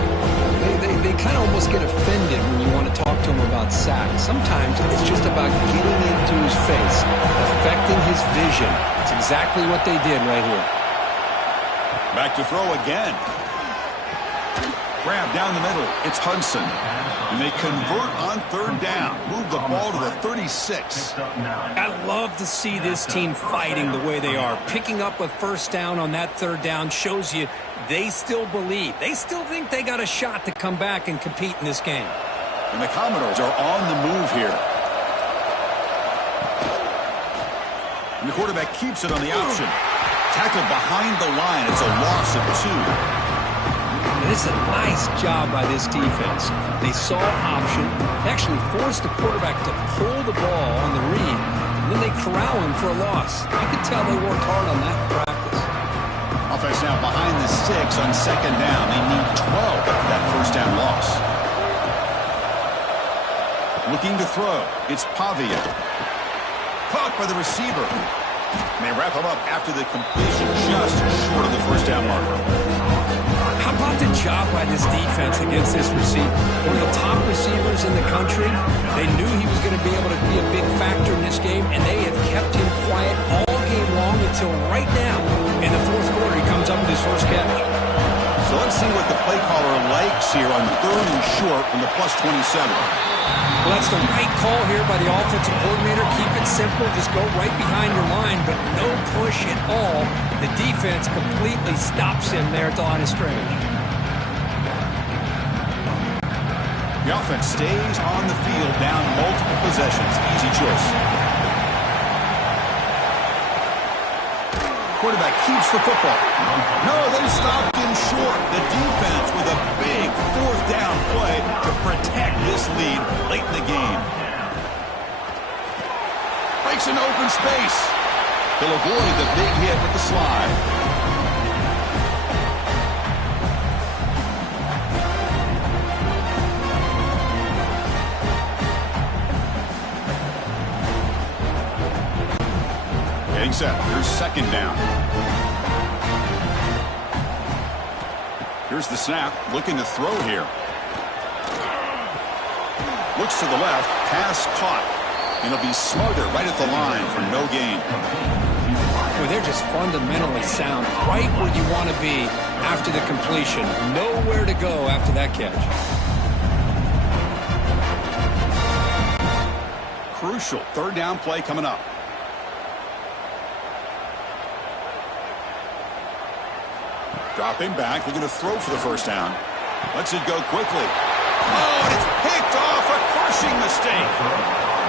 They kind of almost get offended when you want to talk to them about sacks. Sometimes it's just about getting into his face, affecting his vision. It's exactly what they did right here. Back to throw again. Grab down the middle. It's Hudson. And they convert on 3rd down. Move the ball to the 36. I love to see this team fighting the way they are. Picking up a 1st down on that 3rd down shows you they still believe. They still think they got a shot to come back and compete in this game. And the Commodores are on the move here. And the quarterback keeps it on the option. Tackled behind the line. It's a loss of 2. And it's a nice job by this defense. They saw option, actually forced the quarterback to pull the ball on the read, and then they corral him for a loss. You could tell they worked hard on that in practice. Offense now behind the 6 on 2nd down. They need 12 after that 1st down loss. Looking to throw. It's Pavia. Caught by the receiver. And they wrap him up after the completion just short of the 1st down marker. How about the job by this defense against this receiver? One of the top receivers in the country. They knew he was going to be able to be a big factor in this game, and they have kept him quiet all game long until right now. In the 4th quarter, he comes up with his first catch. So let's see what the play caller likes here on 3rd and short from the +27. Well, that's the right call here by the offensive coordinator. Keep it simple. Just go right behind your line, but no push at all. The defense completely stops him there at the line of scrimmage. The offense stays on the field, down multiple possessions. Easy choice. Quarterback keeps the football. No, they stopped him short. The defense with a big 4th down play to protect this lead late in the game. Breaks into open space. He'll avoid the big hit with the slide. Getting set. Here's 2nd down. Here's the snap. Looking to throw here. Looks to the left. Pass caught. And it'll be smothered right at the line for no gain. Well, they're just fundamentally sound. Right where you want to be after the completion. Nowhere to go after that catch. Crucial 3rd down play coming up. Dropping back, looking to throw for the 1st down. Lets it go quickly. Oh, and it's picked off, a crushing mistake.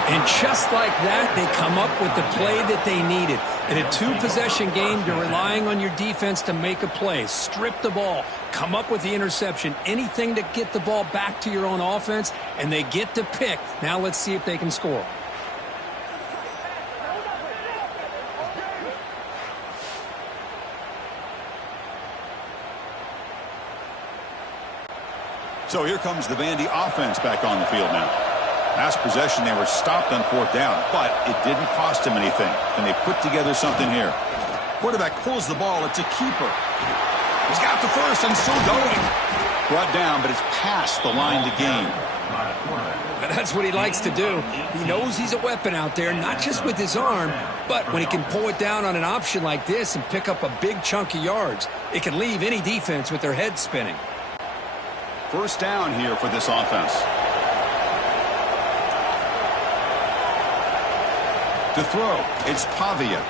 And just like that, they come up with the play that they needed. In a two-possession game, you're relying on your defense to make a play. Strip the ball. Come up with the interception. Anything to get the ball back to your own offense, and they get to pick. Now let's see if they can score. So here comes the Vandy offense back on the field now. Last possession, they were stopped on 4th down, but it didn't cost him anything. And they put together something here. Quarterback pulls the ball. It's a keeper. He's got the first and still going. Brought down, but it's past the line to gain. That's what he likes to do. He knows he's a weapon out there, not just with his arm, but when he can pull it down on an option like this and pick up a big chunk of yards, it can leave any defense with their head spinning. First down here for this offense. To throw, it's Pavia.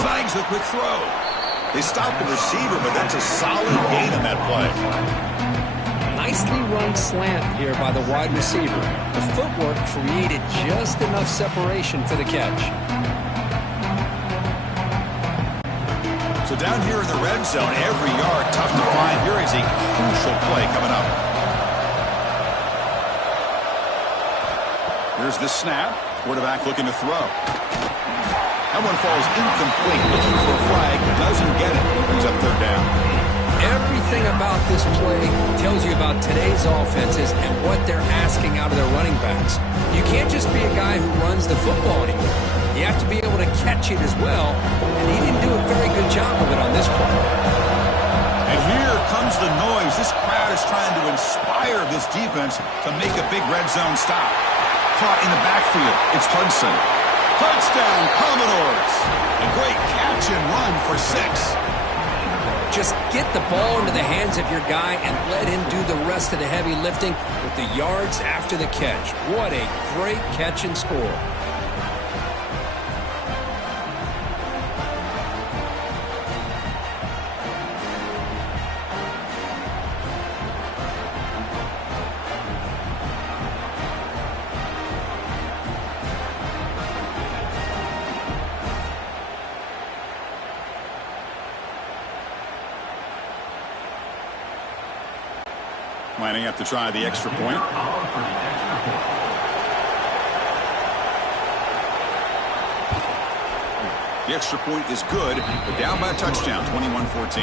Snags the quick throw. They stop the receiver, but that's a solid gain on that play. Nicely run slant here by the wide receiver. The footwork created just enough separation for the catch. So down here in the red zone, every yard tough to find. Here is a crucial play coming up. Here's the snap. Quarterback looking to throw. That one falls incomplete. Looking for a flag. Doesn't get it. Brings up 3rd down. Everything about this play tells you about today's offenses and what they're asking out of their running backs. You can't just be a guy who runs the football anymore. You have to be able to catch it as well, and he didn't do a very good job of it on this play. And here comes the noise. This crowd is trying to inspire this defense to make a big red zone stop. Caught in the backfield. It's Hudson. Touchdown, Commodores. A great catch and run for 6. Just get the ball into the hands of your guy and let him do the rest of the heavy lifting with the yards after the catch. What a great catch and score. Lining up to try the extra point. The extra point is good, but down by a touchdown, 21-14.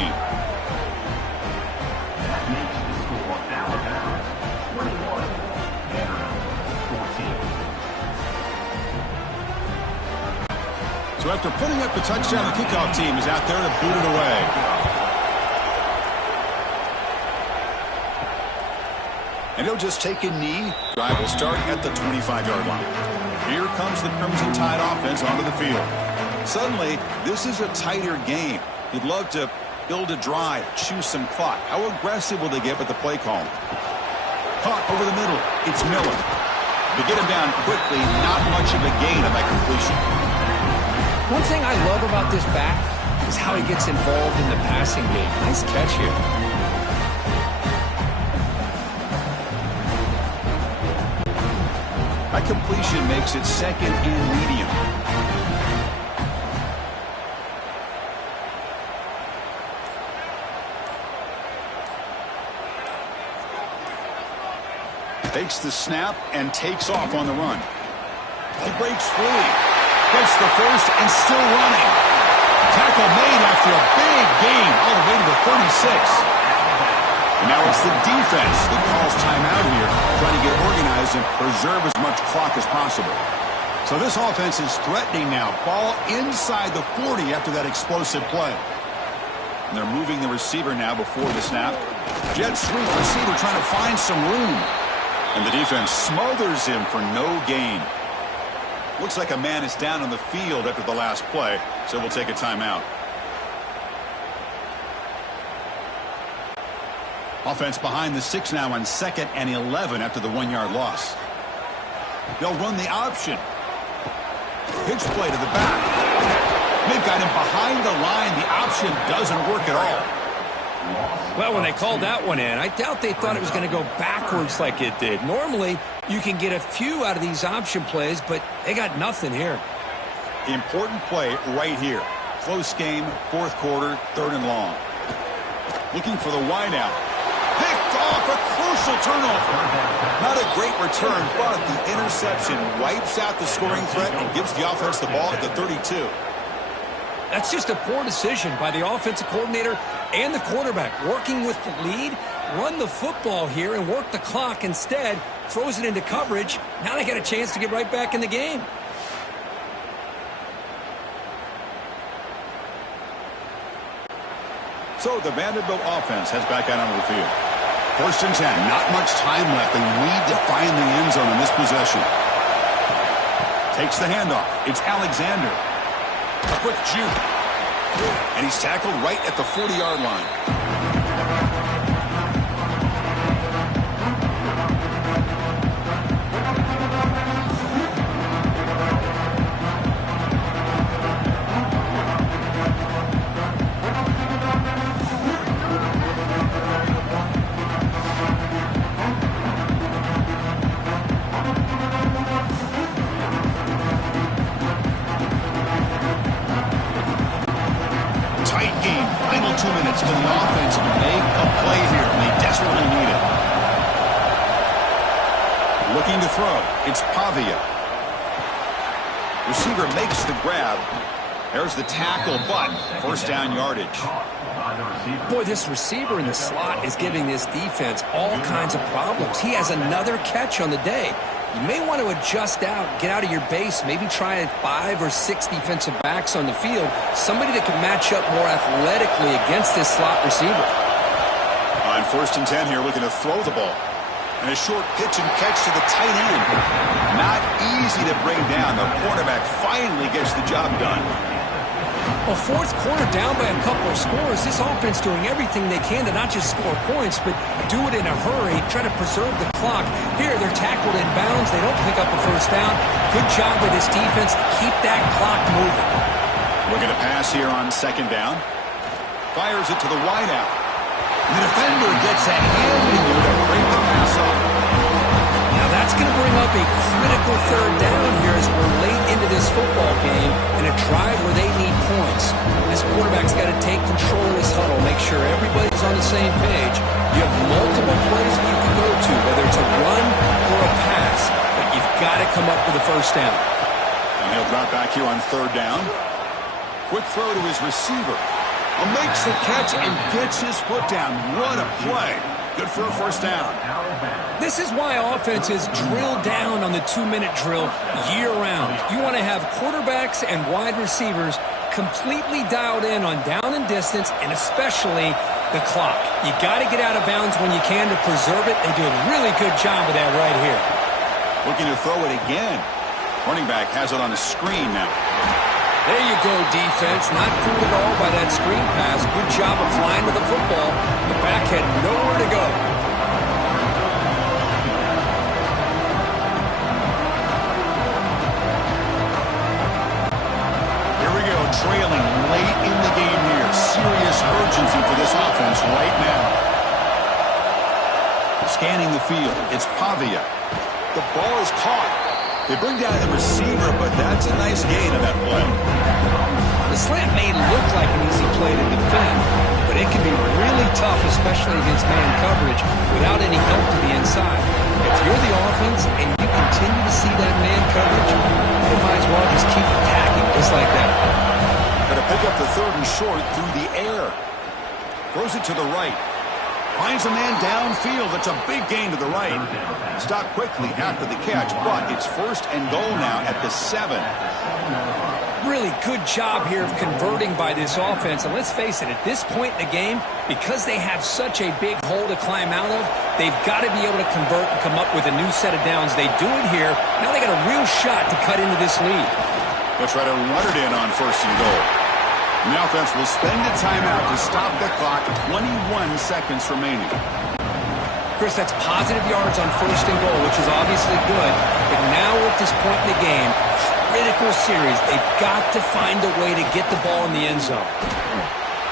So after putting up the touchdown, the kickoff team is out there to boot it away. And he'll just take a knee. Drive will start at the 25-yard line. Here comes the Crimson Tide offense onto the field. Suddenly, this is a tighter game. You'd love to build a drive, choose some clock. How aggressive will they get with the play call? Caught over the middle. It's Miller. To get him down quickly, not much of a gain on that completion. One thing I love about this back is how he gets involved in the passing game. Nice catch here. That completion makes it 2nd and medium. Takes the snap and takes off on the run. He breaks free. Gets the first and still running. Tackle made after a big gain all the way to the 36. And now it's the defense that calls timeout here, trying to get organized and preserve as much clock as possible. So this offense is threatening now. Ball inside the 40 after that explosive play. And they're moving the receiver now before the snap. Jet sweep receiver trying to find some room. And the defense smothers him for no gain. Looks like a man is down on the field after the last play, so we'll take a timeout. Offense behind the 6 now on 2nd and 11 after the 1-yard loss. They'll run the option. Pitch play to the back. They've got him behind the line. The option doesn't work at all. Well, when they called that one in, I doubt they thought it was going to go backwards like it did. Normally, You can get a few out of these option plays, but they got nothing here. Important play right here. Close game, fourth quarter, 3rd and long. Looking for the wideout. Picked off, a crucial turnover. Not a great return, but the interception wipes out the scoring threat and gives the offense the ball at the 32. That's just a poor decision by the offensive coordinator and the quarterback. Working with the lead, run the football here and work the clock instead. Throws it into coverage. Now they got a chance to get right back in the game. So the Vanderbilt offense heads back out onto the field. 1st and 10. Not much time left. They need to find the end zone in this possession. Takes the handoff. It's Alexander. A quick juke. And he's tackled right at the 40-yard line. Final 2 minutes for the offense to make a play here, and they desperately need it. Looking to throw. It's Pavia. Receiver makes the grab. There's the tackle, but 1st down yardage. Boy, this receiver in the slot is giving this defense all kinds of problems. He has another catch on the day. You may want to adjust out, get out of your base, maybe try 5 or 6 defensive backs on the field, somebody that can match up more athletically against this slot receiver. On 1st and 10 here, looking to throw the ball. And a short pitch and catch to the tight end. Not easy to bring down. The quarterback finally gets the job done. Well, 4th quarter down by a couple of scores. This offense doing everything they can to not just score points, but do it in a hurry, try to preserve the clock. Here, they're tackled in bounds. They don't pick up a 1st down. Good job by this defense to keep that clock moving. Looking to pass here on 2nd down. Fires it to the wideout. The defender gets a hand in there to break the pass up. Now that's going to bring up a critical 3rd down here as we're late into this football game in a drive where they need points. This quarterback's got to take control of this huddle, make sure everybody's on the same page. You have multiple plays that you can go to, whether it's a run or a pass, but you've got to come up with a 1st down. And he'll drop back here on 3rd down. Quick throw to his receiver. Makes the catch and gets his foot down. What a play. Good for a 1st down. This is why offenses drill down on the 2-minute drill year-round. You want to have quarterbacks and wide receivers completely dialed in on down and distance, and especially the clock. You got to get out of bounds when you can to preserve it. They do a really good job of that right here. Looking to throw it again. Running back has it on a screen now. There you go, defense. Not fooled at all by that screen pass. Good job of flying to the football. The back had nowhere to go. Here we go, trailing late in the game here. Serious urgency for this offense right now. Scanning the field, it's Pavia. The ball is caught. They bring down the receiver, but that's a nice gain on that play. The slant may look like an easy play to defend, but it can be really tough, especially against man coverage, without any help to the inside. If you're the offense and you continue to see that man coverage, you might as well just keep attacking just like that. Got to pick up the 3rd and short through the air. Throws it to the right. Finds a man downfield. It's a big gain to the right. Stopped quickly after the catch, but it's 1st and goal now at the 7. Really good job here of converting by this offense. And let's face it, at this point in the game, because they have such a big hole to climb out of, they've got to be able to convert and come up with a new set of downs. They do it here. Now they got a real shot to cut into this lead. They'll try to run it in on 1st and goal. And the offense will spend a timeout to stop the clock. 21 seconds remaining. Chris, that's positive yards on 1st and goal, which is obviously good. But now at this point in the game, critical series. They've got to find a way to get the ball in the end zone.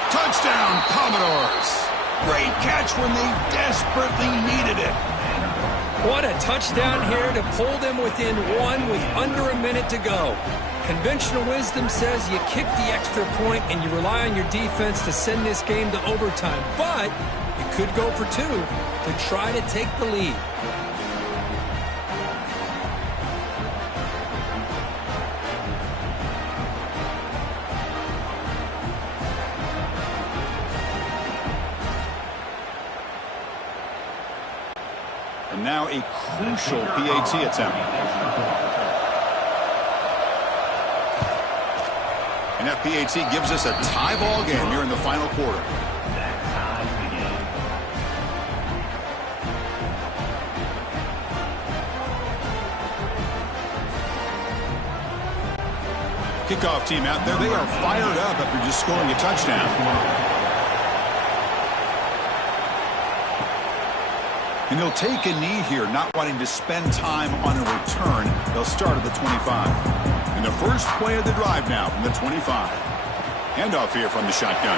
Touchdown, Commodores. Great catch when they desperately needed it. What a touchdown here to pull them within one with under a minute to go. Conventional wisdom says you kick the extra point and you rely on your defense to send this game to overtime. But you could go for two to try to take the lead. And now a crucial PAT attempt. And that PAT gives us a tie ball game here in the final quarter. Kickoff team out there. They are fired up after just scoring a touchdown. And they'll take a knee here, not wanting to spend time on a return. They'll start at the 25. And the first play of the drive now from the 25. Handoff here from the shotgun.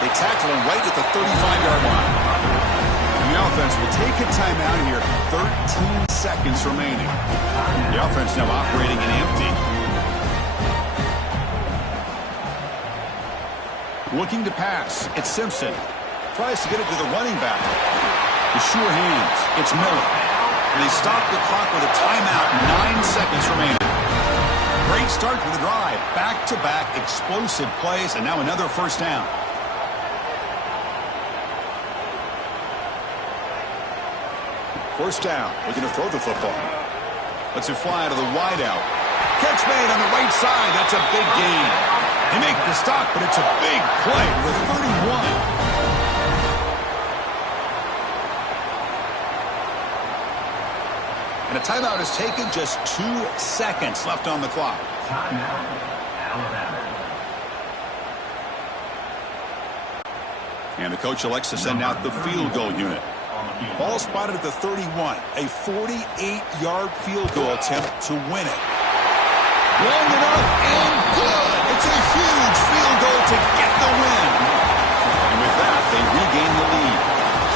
They tackle him right at the 35-yard line. And the offense will take a timeout here. 13 seconds remaining. The offense now operating in empty. Looking to pass. It's Simpson. Tries to get it to the running back. The sure hands. It's Miller. And they stop the clock with a timeout. 9 seconds remaining. Great start to the drive. Back-to-back explosive plays, and now another first down. First down. Looking to throw the football. Lets it fly to the wideout. Catch made on the right side. That's a big gain. They make the stop, but it's a big play with 31. And a timeout is taken, just 2 seconds left on the clock. Timeout, Alabama. And the coach elects to send out the field goal unit. Ball spotted at the 31. A 48-yard field goal attempt to win it. Long enough and good. It's a huge field goal to get the win. And with that, they regain the lead.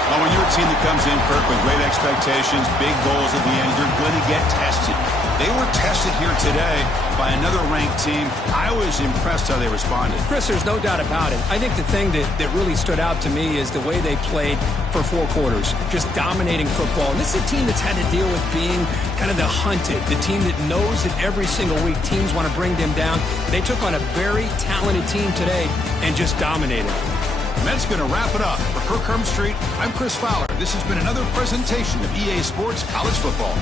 Well, when you're a team that comes in, Kirk, with great expectations, big goals at the end, you're going to get tested. They were tested here today by another ranked team. I was impressed how they responded. Chris, there's no doubt about it. I think the thing that really stood out to me is the way they played for 4 quarters, just dominating football. And this is a team that's had to deal with being kind of the hunted, the team that knows that every single week teams want to bring them down. They took on a very talented team today and just dominated. And that's going to wrap it up. For Kirk Street, I'm Chris Fowler. This has been another presentation of EA Sports College Football.